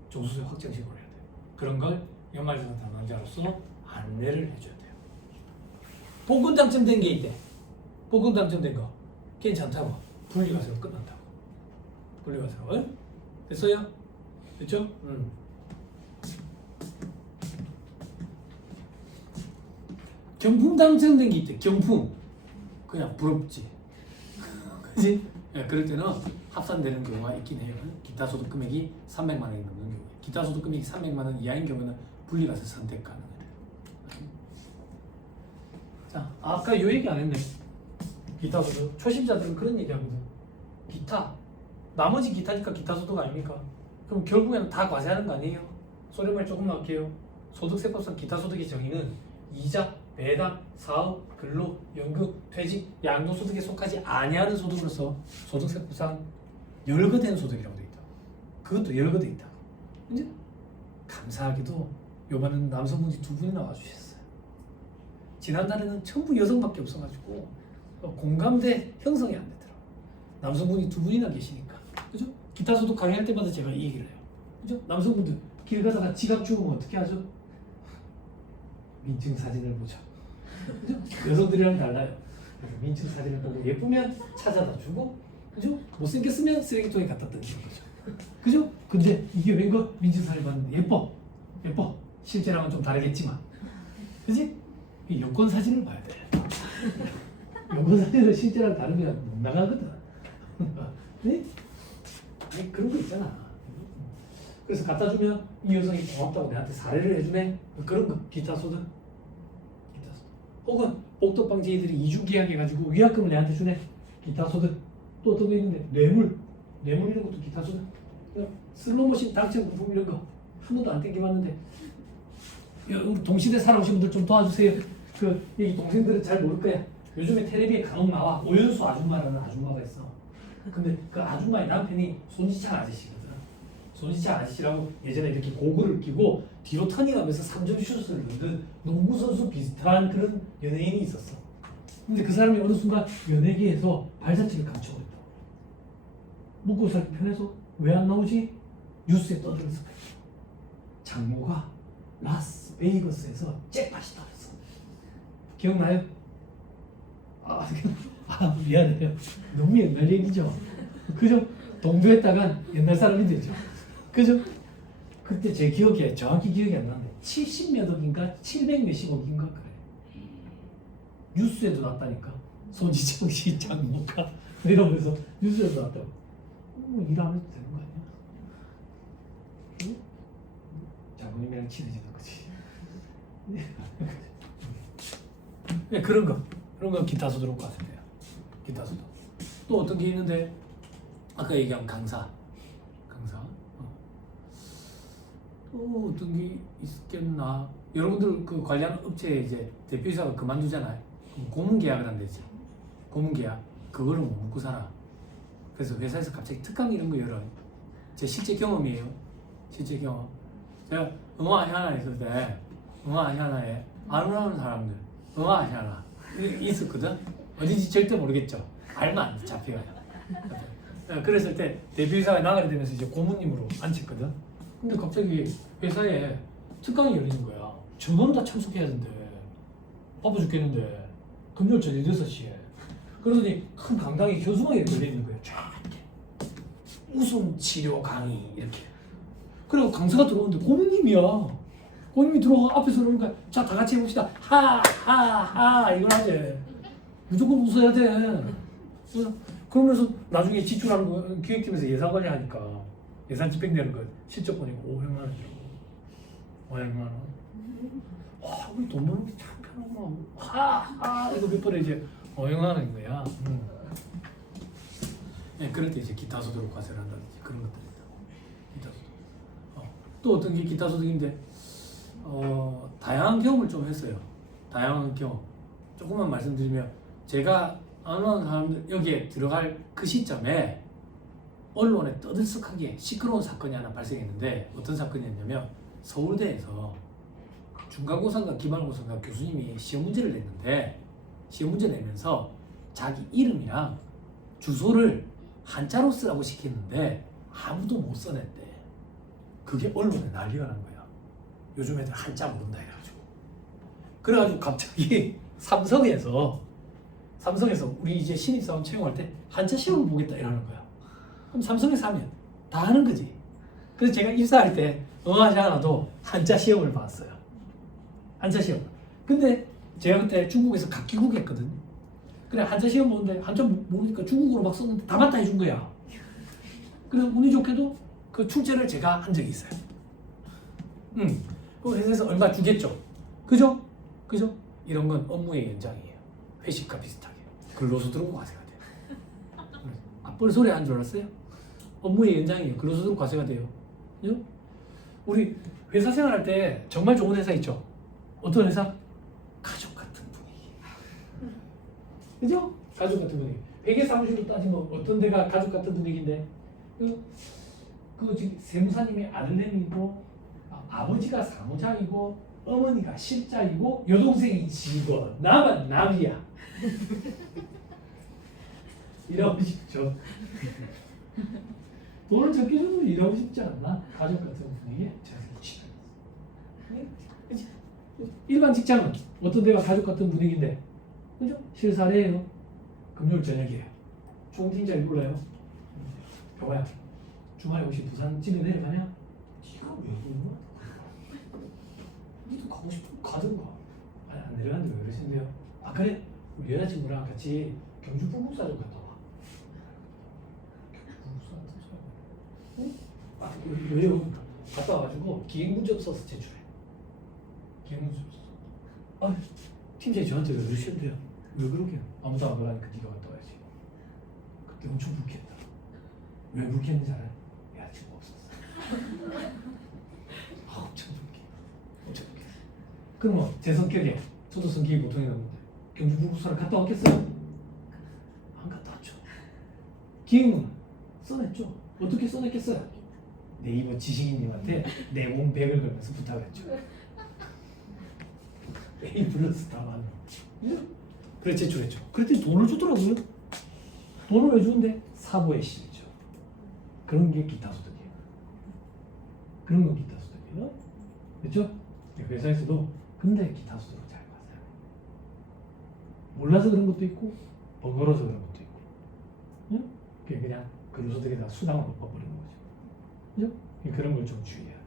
종소세 확정신고를 해야 돼요. 그런 걸 연말정산 담당자로서 안내를 해줘야 돼요. 복권 당첨된 게 있대. 복권 당첨된 거 괜찮다고. 분리과세로 끝난다고. 분리과세로. 됐어요? 됐죠? 경품 당첨된 게 있대. 경품. 그냥 부럽지. 그지? 그럴 때는 합산되는 경우가 있긴 해요. 기타 소득 금액이 300만 원이 넘는 경우에. 기타 소득 금액이 300만 원 이하인 경우는 분리과세 선택 가능해요. 자, 아까 요 얘기 안 했네. 기타 소득. 초심자들은 그런 얘기 하거든. 기타. 나머지 기타니까 기타 소득 아닙니까? 그럼 결국에는 다 과세하는 거 아니에요? 소리말 조금만 할게요. 소득세법상 기타 소득의 정의는 이자, 배당, 사업, 근로, 연금, 퇴직, 양도소득에 속하지 아니하는 소득으로서 소득세법상 열거된 소득이라고 되어 있다. 그것도 열거돼 있다. 이제 감사하게도 요번에는 남성분이 2분이 나와주셨어요. 지난달에는 전부 여성밖에 없어가지고 공감대 형성이 안 되더라고. 남성분이 2분이나 계시니까. 그죠? 기타 소득 강의할 때마다 제가 이 얘기를 해요. 그죠? 남성분들 길 가다가 지갑 주우면 어떻게 하죠? 민증 사진을 보죠. 그죠? 여성들이랑 달라요. 그래서 민증 사진을 보고 예쁘면 찾아다 주고, 그죠? 못생겼으면 쓰레기통에 갖다 던지는 거죠. 그죠? 근데 이게 웬거 민증 사진 봤는데 예뻐. 실제랑은 좀 다르겠지만, 그지? 이 여권 사진을 봐야 돼. 여권 사진은 실제랑 다르면 못 나가거든. 네? 아니 그런 거 있잖아. 그래서 갖다 주면 이 여성이 고맙다고 내한테 사례를 해주네. 그런 거 기타 소득. 혹은 복덕방 제이들이 이주 계약해가지고 위약금을 내한테 주네. 기타 소득. 또 어떤 거 있는데 뇌물 이런 것도 기타 소득. 슬로모션 당첨 부품 이런 거 한 번도 안 땡겨봤는데 동시대 살아오신 분들 좀 도와주세요. 이 동생들은 잘 모를 거야. 요즘에 텔레비에 간혹 나와. 오연수 아줌마라는 아줌마가 있어. 근데 그 아줌마의 남편이 손지창 아저씨거든. 손지창 아저씨라고 예전에 이렇게 고글을 끼고 뒤로 터닝하면서 3점 슛을 넣는 농구 선수 비슷한 그런 연예인이 있었어. 근데 그 사람이 어느 순간 연예계에서 발자취를 감춰버렸다. 묵고 살기 편해서 왜 안 나오지? 뉴스에 떠들었어. 장모가 라스베이거스에서 잭팟이 나왔어. 기억나요? 미안해요. 너무 옛날 얘기죠. 그죠? 동조했다간 옛날 사람이 되죠. 그죠? 그때 제 기억에 정확히 기억이 안 나는데 70몇 억인가 700 몇십 억인가 그래. 뉴스에도 났다니까. 손지창 씨 장모가 이러면서 뉴스에도 났다고. 일 안 해도 되는 거 아니야? 응? 장모님이랑 친해지는 거지. 네, 그런 건 기타 소득으로 가세요. 기타 소득. 또 어떤 게 있는데 아까 얘기한 강사. 또 어떤 게 있겠나? 여러분들 그 관련 업체에 이제 대표이사가 그만두잖아요. 그럼 고문 계약을 한대지. 고문 계약. 그거를 못 먹고 살아. 그래서 회사에서 갑자기 특강 이런 거 열어요. 제 실제 경험이에요. 실제 경험. 제가 응화 하나 있을 때 응화 하나에 안 오는 사람들 응화 하나 있었거든. 어딘지 절대 모르겠죠. 알면 안 잡혀요. 그랬을 때 대표이사가 나가게 되면서 이제 고문님으로 앉혔거든. 근데 갑자기 회사에 특강이 열리는 거야. 전원 다 참석해야 된대. 바빠 죽겠는데 금요일 저녁 6시에. 그러더니 큰 강당에 교수방이 열려있는 거야. 쫙 이렇게. 웃음 치료 강의 이렇게. 그리고 강사가 들어오는데 고문님이야. 고문님이 들어가 앞에서 그러니까 자 다 같이 해봅시다. 하하하 이걸 하지. 무조건 웃어야 돼. 그러면서 나중에 지출하는 거 기획팀에서 예산 관리하니까 예산 집행되는 거 실적 보니까 500만 원이라고. 500만 원. 와 우리 돈 버는 게 참 편하구나. 하하 이거 몇 번에 이제 500만 원인 거야. 네, 그럴 때 이제 기타 소득으로 과세를 한다든지 그런 것들입니다. 기타 소득. 또 어떤 게 기타 소득인데 다양한 경험을 좀 했어요. 다양한 경험. 조금만 말씀드리면 제가 아는 사람들 여기에 들어갈 그 시점에 언론에 떠들썩하게 시끄러운 사건이 하나 발생했는데 어떤 사건이었냐면 서울대에서 중간고사인가 기말고사인가 교수님이 시험 문제를 냈는데 시험 문제 내면서 자기 이름이랑 주소를 한자로 쓰라고 시켰는데 아무도 못 써냈대. 그게 언론에 난리가 난 거야. 요즘 애들 한자 모른다 해가지고. 그래가지고 갑자기 삼성에서 우리 이제 신입사원 채용할 때 한자 시험을 보겠다 이러는 거야. 그럼 삼성에서 하면 다 하는 거지. 그래서 제가 입사할 때 응하지 않아도 한자 시험을 봤어요. 한자 시험. 근데 제가 그때 중국에서 각기국 했거든. 그래 한자 시험 보는데 한자 모르니까 중국어로 막 썼는데 다 맞다 해준 거야. 그래서 운이 좋게도 그 출제를 제가 한 적이 있어요. 그 회사에서 얼마 주겠죠. 그죠? 이런 건 업무의 연장이에요. 회식과 비슷하게. 근로소 들어오고 과세가 돼요. 앞벌 소리 한 줄 알았어요? 업무의 연장이에요. 근로소 들어오고 과세가 돼요. 그죠? 우리 회사 생활할 때 정말 좋은 회사 있죠? 어떤 회사? 가족 같은 분위기. 그죠? 가족 같은 분위기. 회계 사무실로 따지면 어떤 데가 가족 같은 분위기인데 그 지금 세무사님이 아들내미고 아버지가 사무장이고 어머니가 실장이고 여동생이 직원 나만 남이야. 일하고 싶죠. 돈을 적게 주면 일하고 싶지 않나? 가족 같은 분위기? 제가 이런 일반 직장은 어떤 데가 가족 같은 분위기인데, 그죠? 실사례예요. 금요일 저녁이에요. 총팀장이 불러요. 여보야, 주말에 혹시 부산 집에 내려가냐? 네가 왜 그러냐? 니도 가고 싶으면 가든가. 아니 안 내려가는데 왜 그러신데요? 아 그래? 우리 여자친구랑 같이 경주 불국사 좀 갔다 와. 경주 불국사? 응? 아 왜요? 갔다 와가지고 기획문제 없어서 제출해. 기획문제 없어. 아 팀장이 저한테 왜 그러시는데요? 왜 그러게요? 아무도 안 가라니까 네가 갔다 와야지. 그때 엄청 불쾌했다. 왜 불쾌했는지 알아요? 여자친구 없었어. 아 엄청 불쾌. 엄청 불쾌. 그럼 뭐 제 성격에 저도 성격이 보통이 없는데 경주 불국사를 갔다 왔겠어요? 안 갔다 왔죠. 기획문 써냈죠. 어떻게 써냈겠어요? 네이버 지식인님한테 내공 100을 걸면서 부탁했죠. A 플러스 다 맞는. 그래 제출했죠. 그랬더니 돈을 주더라고요. 돈을 왜 주는데? 사고의 실이죠. 그런 게 기타 소득이에요. 그런 건 기타 소득이에요. 그렇죠? 회사에서도 근데 기타 소득을 잘 봤어요. 몰라서 그런 것도 있고 번거로워서 그런 것도 있고. 응? 그냥 근로소득에다가 수당을 엎어버리는 거죠. 그죠? 그런 걸 좀 주의해야 돼요.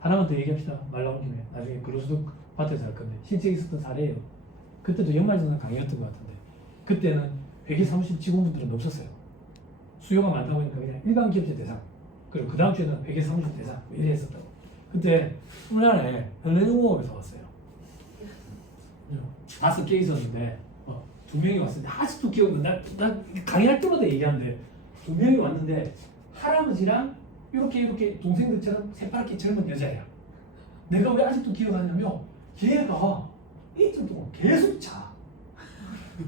하나만 더 얘기합시다. 말 나온 김에 나중에 근로소득 밭에서 할 건데 실제 있었던 사례예요. 그때도 연말정산 강의였던 것 같은데 그때는 회계사무실 직원분들은 없었어요. 수요가 많다고 하니까 그냥 일반 기업체 대상 그리고 그 다음 주에는 회계사무실 대상 이래 했었다고. 그때 우리나라에 현대중공업에서 왔어요. 5개 있었는데 2명이 왔는데 아직도 기억나. 나 강의할 때마다 얘기하는데 2명이 왔는데 할아버지랑 이렇게 동생들처럼 새파랗게 젊은 여자야. 내가 왜 아직도 기억하냐면 걔가 이틀 동안 계속 자.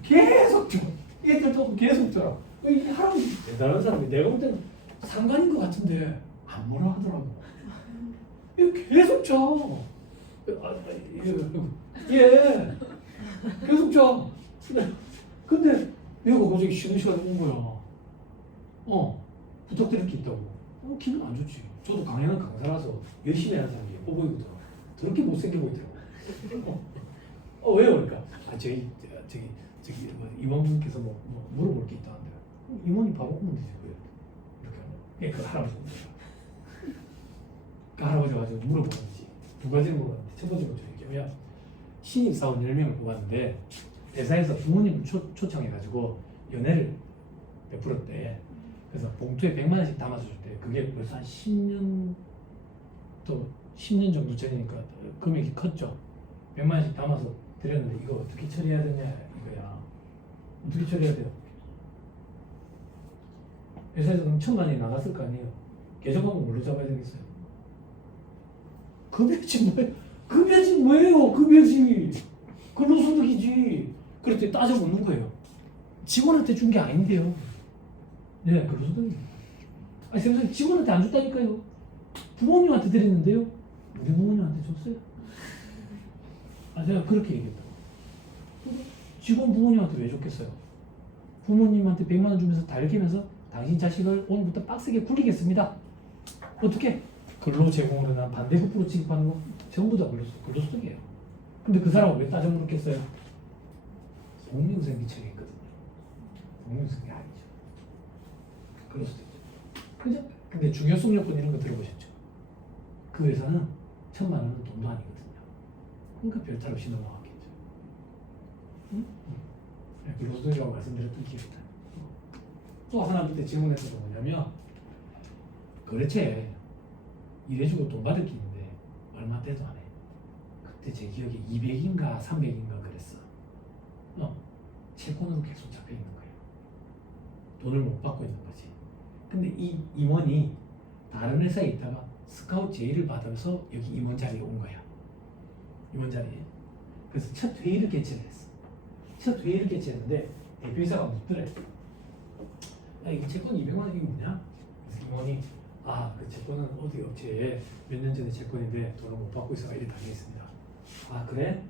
계속 자. 이틀 동안 계속 자. 이 할아버지 대단한 사람이 내가 볼 때는 상관인 것 같은데 안 뭐라 하더라고. 계속 자. 예. 계속 자. 근데 얘가 갑자기 쉬는 시간에 온 거야. 부탁드릴 게 있다고. 기분 안 좋지. 저도 강의는 강사라서 열심히 하는 사람이 예뻐 보이거든. 저렇게 못생겨 보이더라고. 왜요? 그러니까 저기 임원분께서 뭐 물어볼 게 있다는데 임원이 바로 오면 되지 왜 이렇게 하면. 그 할아버지 그 할아버지 가지고 물어보는지 두 가지를 물어봤는데 첫 번째 먼저 얘기하면 신입사원 10명을 뽑았는데 회사에서 부모님을 초청해가지고 연애를 베풀었대. 그래서 봉투에 100만 원씩 담아서 줄 때 그게 벌써 한 10년 정도 전이니까 금액이 컸죠. 100만 원씩 담아서 드렸는데 이거 어떻게 처리해야 되냐 이거야. 어떻게 처리해야 돼요? 회사에서 그럼 1,000만 원이 나갔을 거 아니에요. 계정번호 뭘로 잡아야 되겠어요? 급여지 뭐예요? 급여지 뭐예요? 급여지 근로소득이지. 그랬더니 따져 묻는 거예요. 직원한테 준 게 아닌데요. 네, 근로소득이에요. 아니 선생님 직원한테 안 줬다니까요. 부모님한테 드렸는데요. 우리 부모님한테 줬어요. 제가 그렇게 얘기했다고. 직원 부모님한테 왜 줬겠어요? 부모님한테 100만 원 주면서 달기면서 당신 자식을 오늘부터 빡세게 굴리겠습니다. 어떻게? 근로 제공으로 난 반대급부로 지급하는 거 전부 다 근로소득이에요. 근데 그 사람은 왜 따져 물었겠어요? 복리후생비 처리했거든요. 복리후생비 아니죠. 근로소득이죠. 그죠? 근데 중요성 요건 이런 거 들어보셨죠? 그 회사는 1,000만 원은 돈도 아니거든요. 그러니까 별탈 없이 넘어갔겠죠. 응? 근로소득이라고 말씀드렸던 기억이 나요. 또 하나 그때 질문했던 건 뭐냐면 거래처에 일해주고 돈 받을 게 있는데 얼마 떼도 안 해. 그때 제 기억에 200인가 300인가 그랬어. 채권으로 계속 잡혀 있는 거예요. 돈을 못 받고 있는 거지. 근데 이 임원이 다른 회사에 있다가 스카우트 제의를 받아서 여기 임원 자리에 온 거야. 임원 자리에. 그래서 첫 회의를 개최를 했어. 첫 회의를 개최했는데 대표이사가 묻더래. 야, 이거 채권 200만 원 이게 뭐냐? 그래서 임원이 그 채권은 어디 업체에 몇 년 전에 채권인데 돈을 못 받고 있어가 이래 당했습니다. 그래?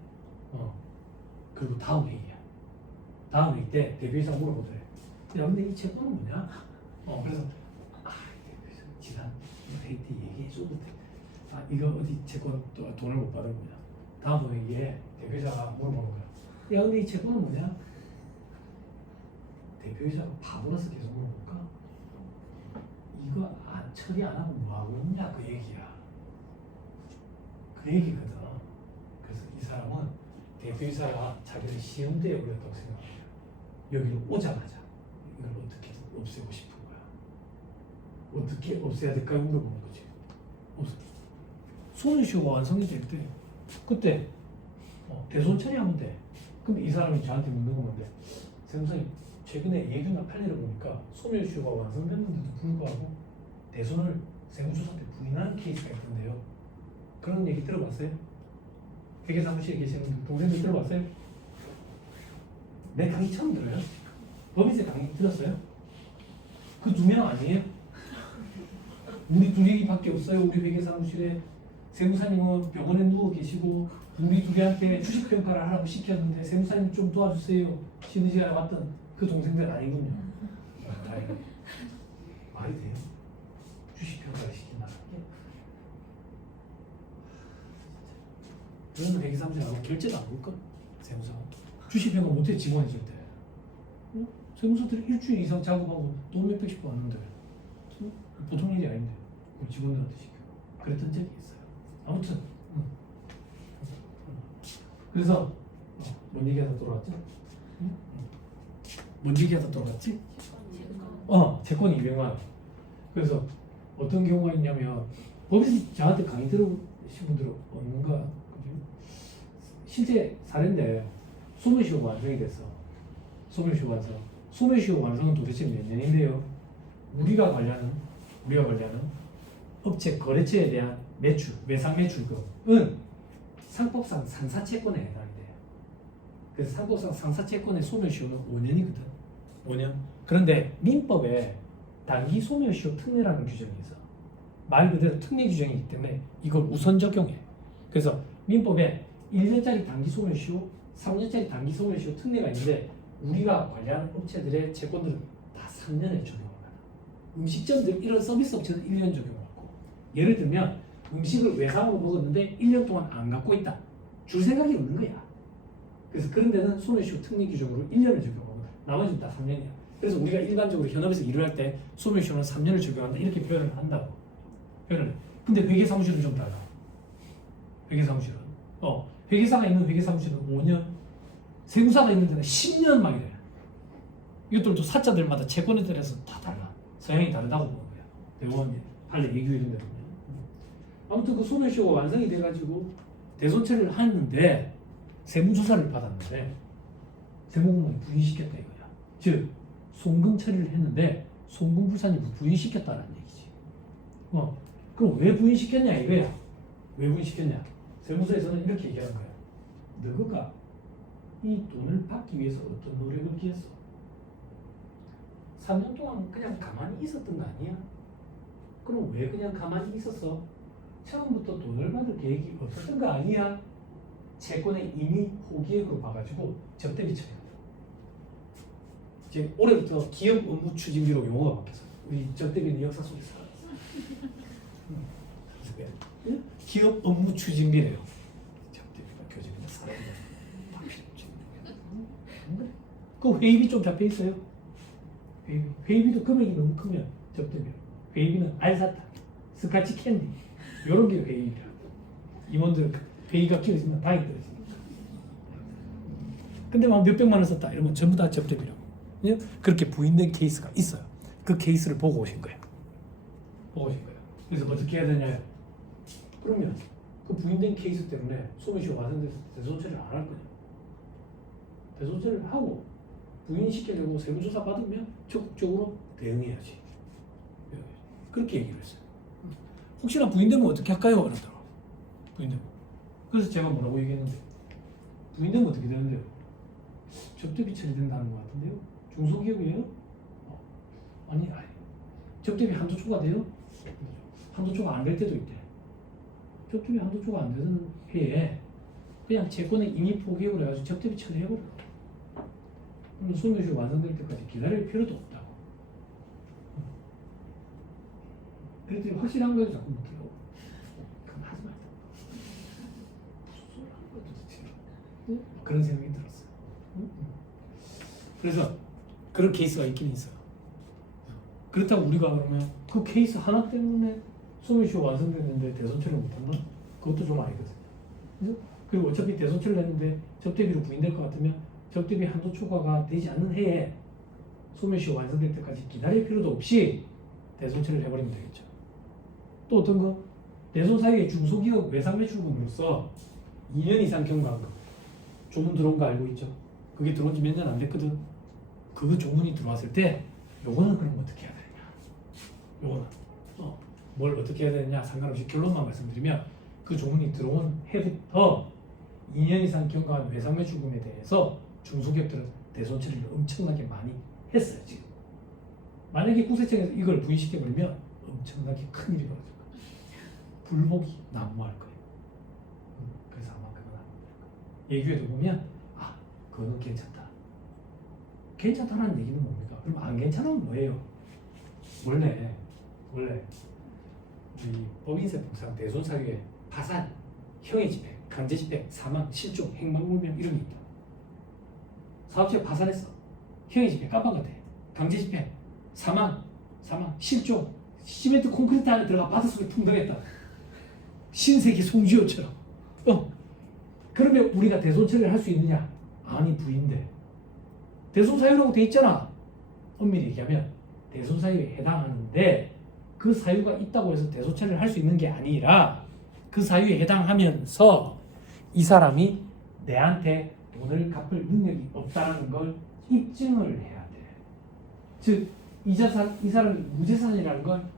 그리고 다음 회의야. 다음 회의 때 대표이사가 물어보더래. 야 근데 이 채권은 뭐냐? 그래서 대표이사 지난 회의 때 얘기해줘도 돼. 이거 어디 채권 돈을 못 받은 거냐? 다음 회의에 대표이사가 물어보는 거야. 야 근데 이 채권은 뭐냐? 대표이사가 바보라서 계속 물어볼까? 이거 처리 안 하고 뭐 하고 있냐 그 얘기야. 그 얘기거든. 그래서 이 사람은 대표이사가 자기를 시험대에 올렸다고 생각해요. 여기로 오자마자 이걸 어떻게든 없애고 싶은 거야. 어떻게 없애야 될까요? 물어보는 거지. 소멸시효가 완성이 될 때 그때 대손 처리하면 돼. 근데 이 사람이 저한테 묻는 건 뭔데? 세무사님 최근에 예규나 판례를 보니까 소멸시효가 완성됐는데도 불구하고 대손을 세무조사 때 부인하는 케이스가 있던데요. 그런 얘기 들어봤어요? 회계사무실에 계시는 동생들 들어봤어요? 내 강의 처음 들어요? 법인세 강의 들었어요? 그 두 명 아니에요? 우리 두 얘기밖에 없어요. 우리 회계사무실에 세무사님은 병원에 누워 계시고 우리 둘이한테 주식평가를 하라고 시켰는데 세무사님 좀 도와주세요. 쉬는 시간에 왔던 그 동생들 아니군요. 다행이네. 말이 돼요? 주식평가를 시킨다는 게? 그러면 회계사무실하고 결제도 안 볼까? 세무사가 주식평가 못해 직원이 줄 때. 응? 세무사들이 일주일 이상 작업하고 돈 몇백씩 받는데 보통 일이 아닌데 우리 직원들한테 시켜. 그랬던 적이 있어요. 아무튼 그래서 뭔 얘기하다 돌아왔지? 뭔 얘기하다 돌아왔지? 채권이 200만 원. 그래서 어떤 경우가 있냐면 법인세 저한테 강의 들어오신 분들은 없는가? 그죠? 실제 사례인데 소멸시효 완성이 됐어. 소멸시효 완성. 소멸시효 완성은 도대체 몇 년인데요? 우리가 관리하는 업체 거래처에 대한 매출, 외상 매출금은 상법상 상사채권에 해당이 돼요. 그래서 상법상 상사채권의 소멸시효는 5년이거든. 5년. 그런데 민법에 단기 소멸시효 특례라는 규정이 있어. 말 그대로 특례 규정이기 때문에 이걸 우선 적용해. 그래서 민법에 1년짜리 단기 소멸시효, 3년짜리 단기 소멸시효 특례가 있는데 우리가 관리하는 업체들의 채권들은 다 3년에 적용을 하다. 음식점들 이런 서비스 업체는 1년 적용을 하고 예를 들면 음식을 외상으로 먹었는데 1년 동안 안 갖고 있다. 줄 생각이 없는 거야. 그래서 그런 데는 소멸시효 특례 규정으로 1년을 적용하고 나머지는 다 3년이야. 그래서 우리가 일반적으로 현업에서 일을 할 때 소멸시효는 3년을 적용한다 이렇게 표현을 한다고. 표현을 해. 근데 회계사무실은 좀 달라. 회계사무실은 회계사가 있는 회계사무실은 5년, 세무사가 있는 데는 10년 막 이래. 이것들도 사자들마다 채권에 대해서 다 달라. 성향이 다르다고 보는 거야. 대법원 판례 예규 이런 데 보면. 아무튼 그 소멸시효가 완성이 돼가지고 대손 처리를 하는데 세무조사를 받았는데 세무공무원이 부인시켰다 이거야. 즉 송금 처리를 했는데 송금부사님이 부인시켰다는 얘기지. 그럼 왜 부인시켰냐 이거야. 왜 부인시켰냐? 세무서에서는 이렇게 얘기하는 거야. 너가 이 돈을 받기 위해서 어떤 노력을 기했어? 3년 동안 그냥 가만히 있었던 거 아니야? 그럼 왜 그냥 가만히 있었어? 처음부터 돈을 받을 계획이 없었던 거 아니야? 채권에 이미 호기획으로 봐가지고 접대비 처리한다. 이제 올해부터 기업 업무 추진비로 용어가 바뀌었어. 우리 접대비는 역사 속에 살아있어. 기업 업무 추진비래요. 접대비가 교재비는 살아있는 그 회의비 좀 잡혀 있어요. 회의비도 금액이 너무 크면 접대비. 회의비는 알사탕, 스카치 캔디 이런 게 회의비라. 임원들 회의가 길어지면 방이 떨어지니까. 근데 막 몇백만 원 썼다 이러면 전부 다 접대비라고. 그렇게 부인된 케이스가 있어요. 그 케이스를 보고 오신 거예요. 그래서 어떻게 해야 되냐? 그러면 그 부인된 케이스 때문에 소멸시효 완성돼서 대손 처리를 안 할 거냐? 대손 처리를 하고 부인시키려고 세무조사 받으면 적극적으로 대응해야지. 그렇게 얘기를 했어요. 혹시나 부인되면 어떻게 할까요? 그러더라고. 부인되면. 그래서 제가 뭐라고 얘기했는데 부인되면 어떻게 되는데요? 접대비 처리된다는 것 같은데요? 중소기업이에요? 아니. 접대비 한두 초가 돼요? 한두 초가 안 될 때도 있대. 접대비 한두 초가 안 되는 해에 그냥 채권에 이미 포기해버려 가지고 접대비 처리해버려. 그럼 소멸시효 완성될 때까지 기다릴 필요도 없다고. 그랬더니 확실한 거에도 자꾸 묻더라고. 그럼 하지 말자. 무슨 소리 하는 그런 생각이 들었어요. 그래서 그런 케이스가 있긴 있어요. 그렇다고 우리가 그러면 그 케이스 하나 때문에 소멸시효 완성됐는데 대손 처리 못한다? 그것도 좀 아니거든요. 그죠? 그리고 어차피 대손 처리를 했는데 접대비로 부인될 것 같으면 접대비 한도 초과가 되지 않는 해에 소멸시효 완성될 때까지 기다릴 필요도 없이 대손 처리를 해버리면 되겠죠. 또 어떤 거? 대손 사이에 중소기업 외상매출금으로서 2년 이상 경과한 거 조문 들어온 거 알고 있죠? 그게 들어온 지 몇 년 안 됐거든. 그 조문이 들어왔을 때 요거는 그럼 어떻게 해야 되느냐? 요거는 뭘 어떻게 해야 되느냐 상관없이 결론만 말씀드리면 그 조문이 들어온 해부터 2년 이상 경과한 외상매출금에 대해서 중소기업들은 대손 처리를 엄청나게 많이 했어요 지금. 만약에 국세청에서 이걸 부인시켜버리면 엄청나게 큰 일이 벌어질 거예요. 불복이 난무할 거예요. 그래서 아마 그건 안 될 거예요. 예규에도 보면 그거는 괜찮다. 괜찮다는 얘기는 뭡니까? 그럼 안 괜찮으면 뭐예요? 원래 이 법인세법상 대손 사유에 파산, 형의 집행, 강제 집행, 사망, 실종, 행방불명 이런 게 있다. 사업체가 파산했어. 형의 집행 깜빡 같아. 강제 집행, 사망, 실종, 시멘트 콘크리트 안에 들어가 바닷속에 풍덩했다. 신세계 송지효처럼. 그러면 우리가 대손 처리를 할 수 있느냐? 아니 부인돼. 대손 사유라고 돼 있잖아. 엄밀히 얘기하면 대손 사유에 해당하는데 그 사유가 있다고 해서 대손 처리를 할 수 있는 게 아니라 그 사유에 해당하면서 이 사람이 내한테 돈을 갚을 능력이 없다는 걸 입증을 해야 돼. 즉 이 사람이 무재산이라는 건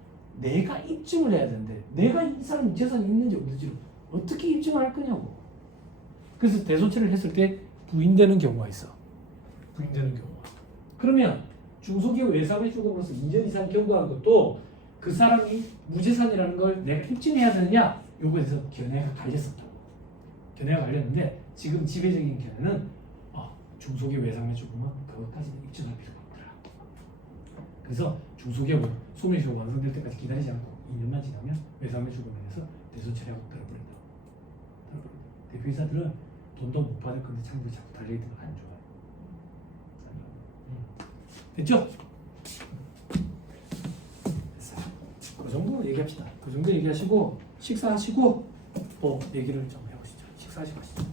내가 입증을 해야 되는데 내가 이 사람이 재산이 있는지 없는지를 어떻게 입증을 할 거냐고. 그래서 대손 처리를 했을 때 부인되는 경우가 있어. 부인되는 경우가. 그러면 중소기업 외상매출금으로서 2년 이상 경과한 것도 그 사람이 무재산이라는 걸 내가 입증해야 되느냐? 요거에 대해서 견해가 갈렸었다고. 견해가 갈렸는데 지금 지배적인 견해는 중소기업 외상매출금은 그것까지는 입증할 필요가 없더라. 그래서 중소기업은 소멸시효 완성될 때까지 기다리지 않고 2년만 지나면 외상매출금에 대해서 대손 처리하고 들어버린다. 대표이사들은 돈도 못 받을 건데 참들 자꾸 달려있는 거 안 좋아요. 됐죠? 됐어요. 그 정도 얘기합시다. 그 정도 얘기하시고 식사하시고 또 얘기를 좀 해보시죠. 식사하시고 하시죠.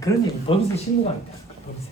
그런 얘기, 법인세 신고가 있다. 법인세.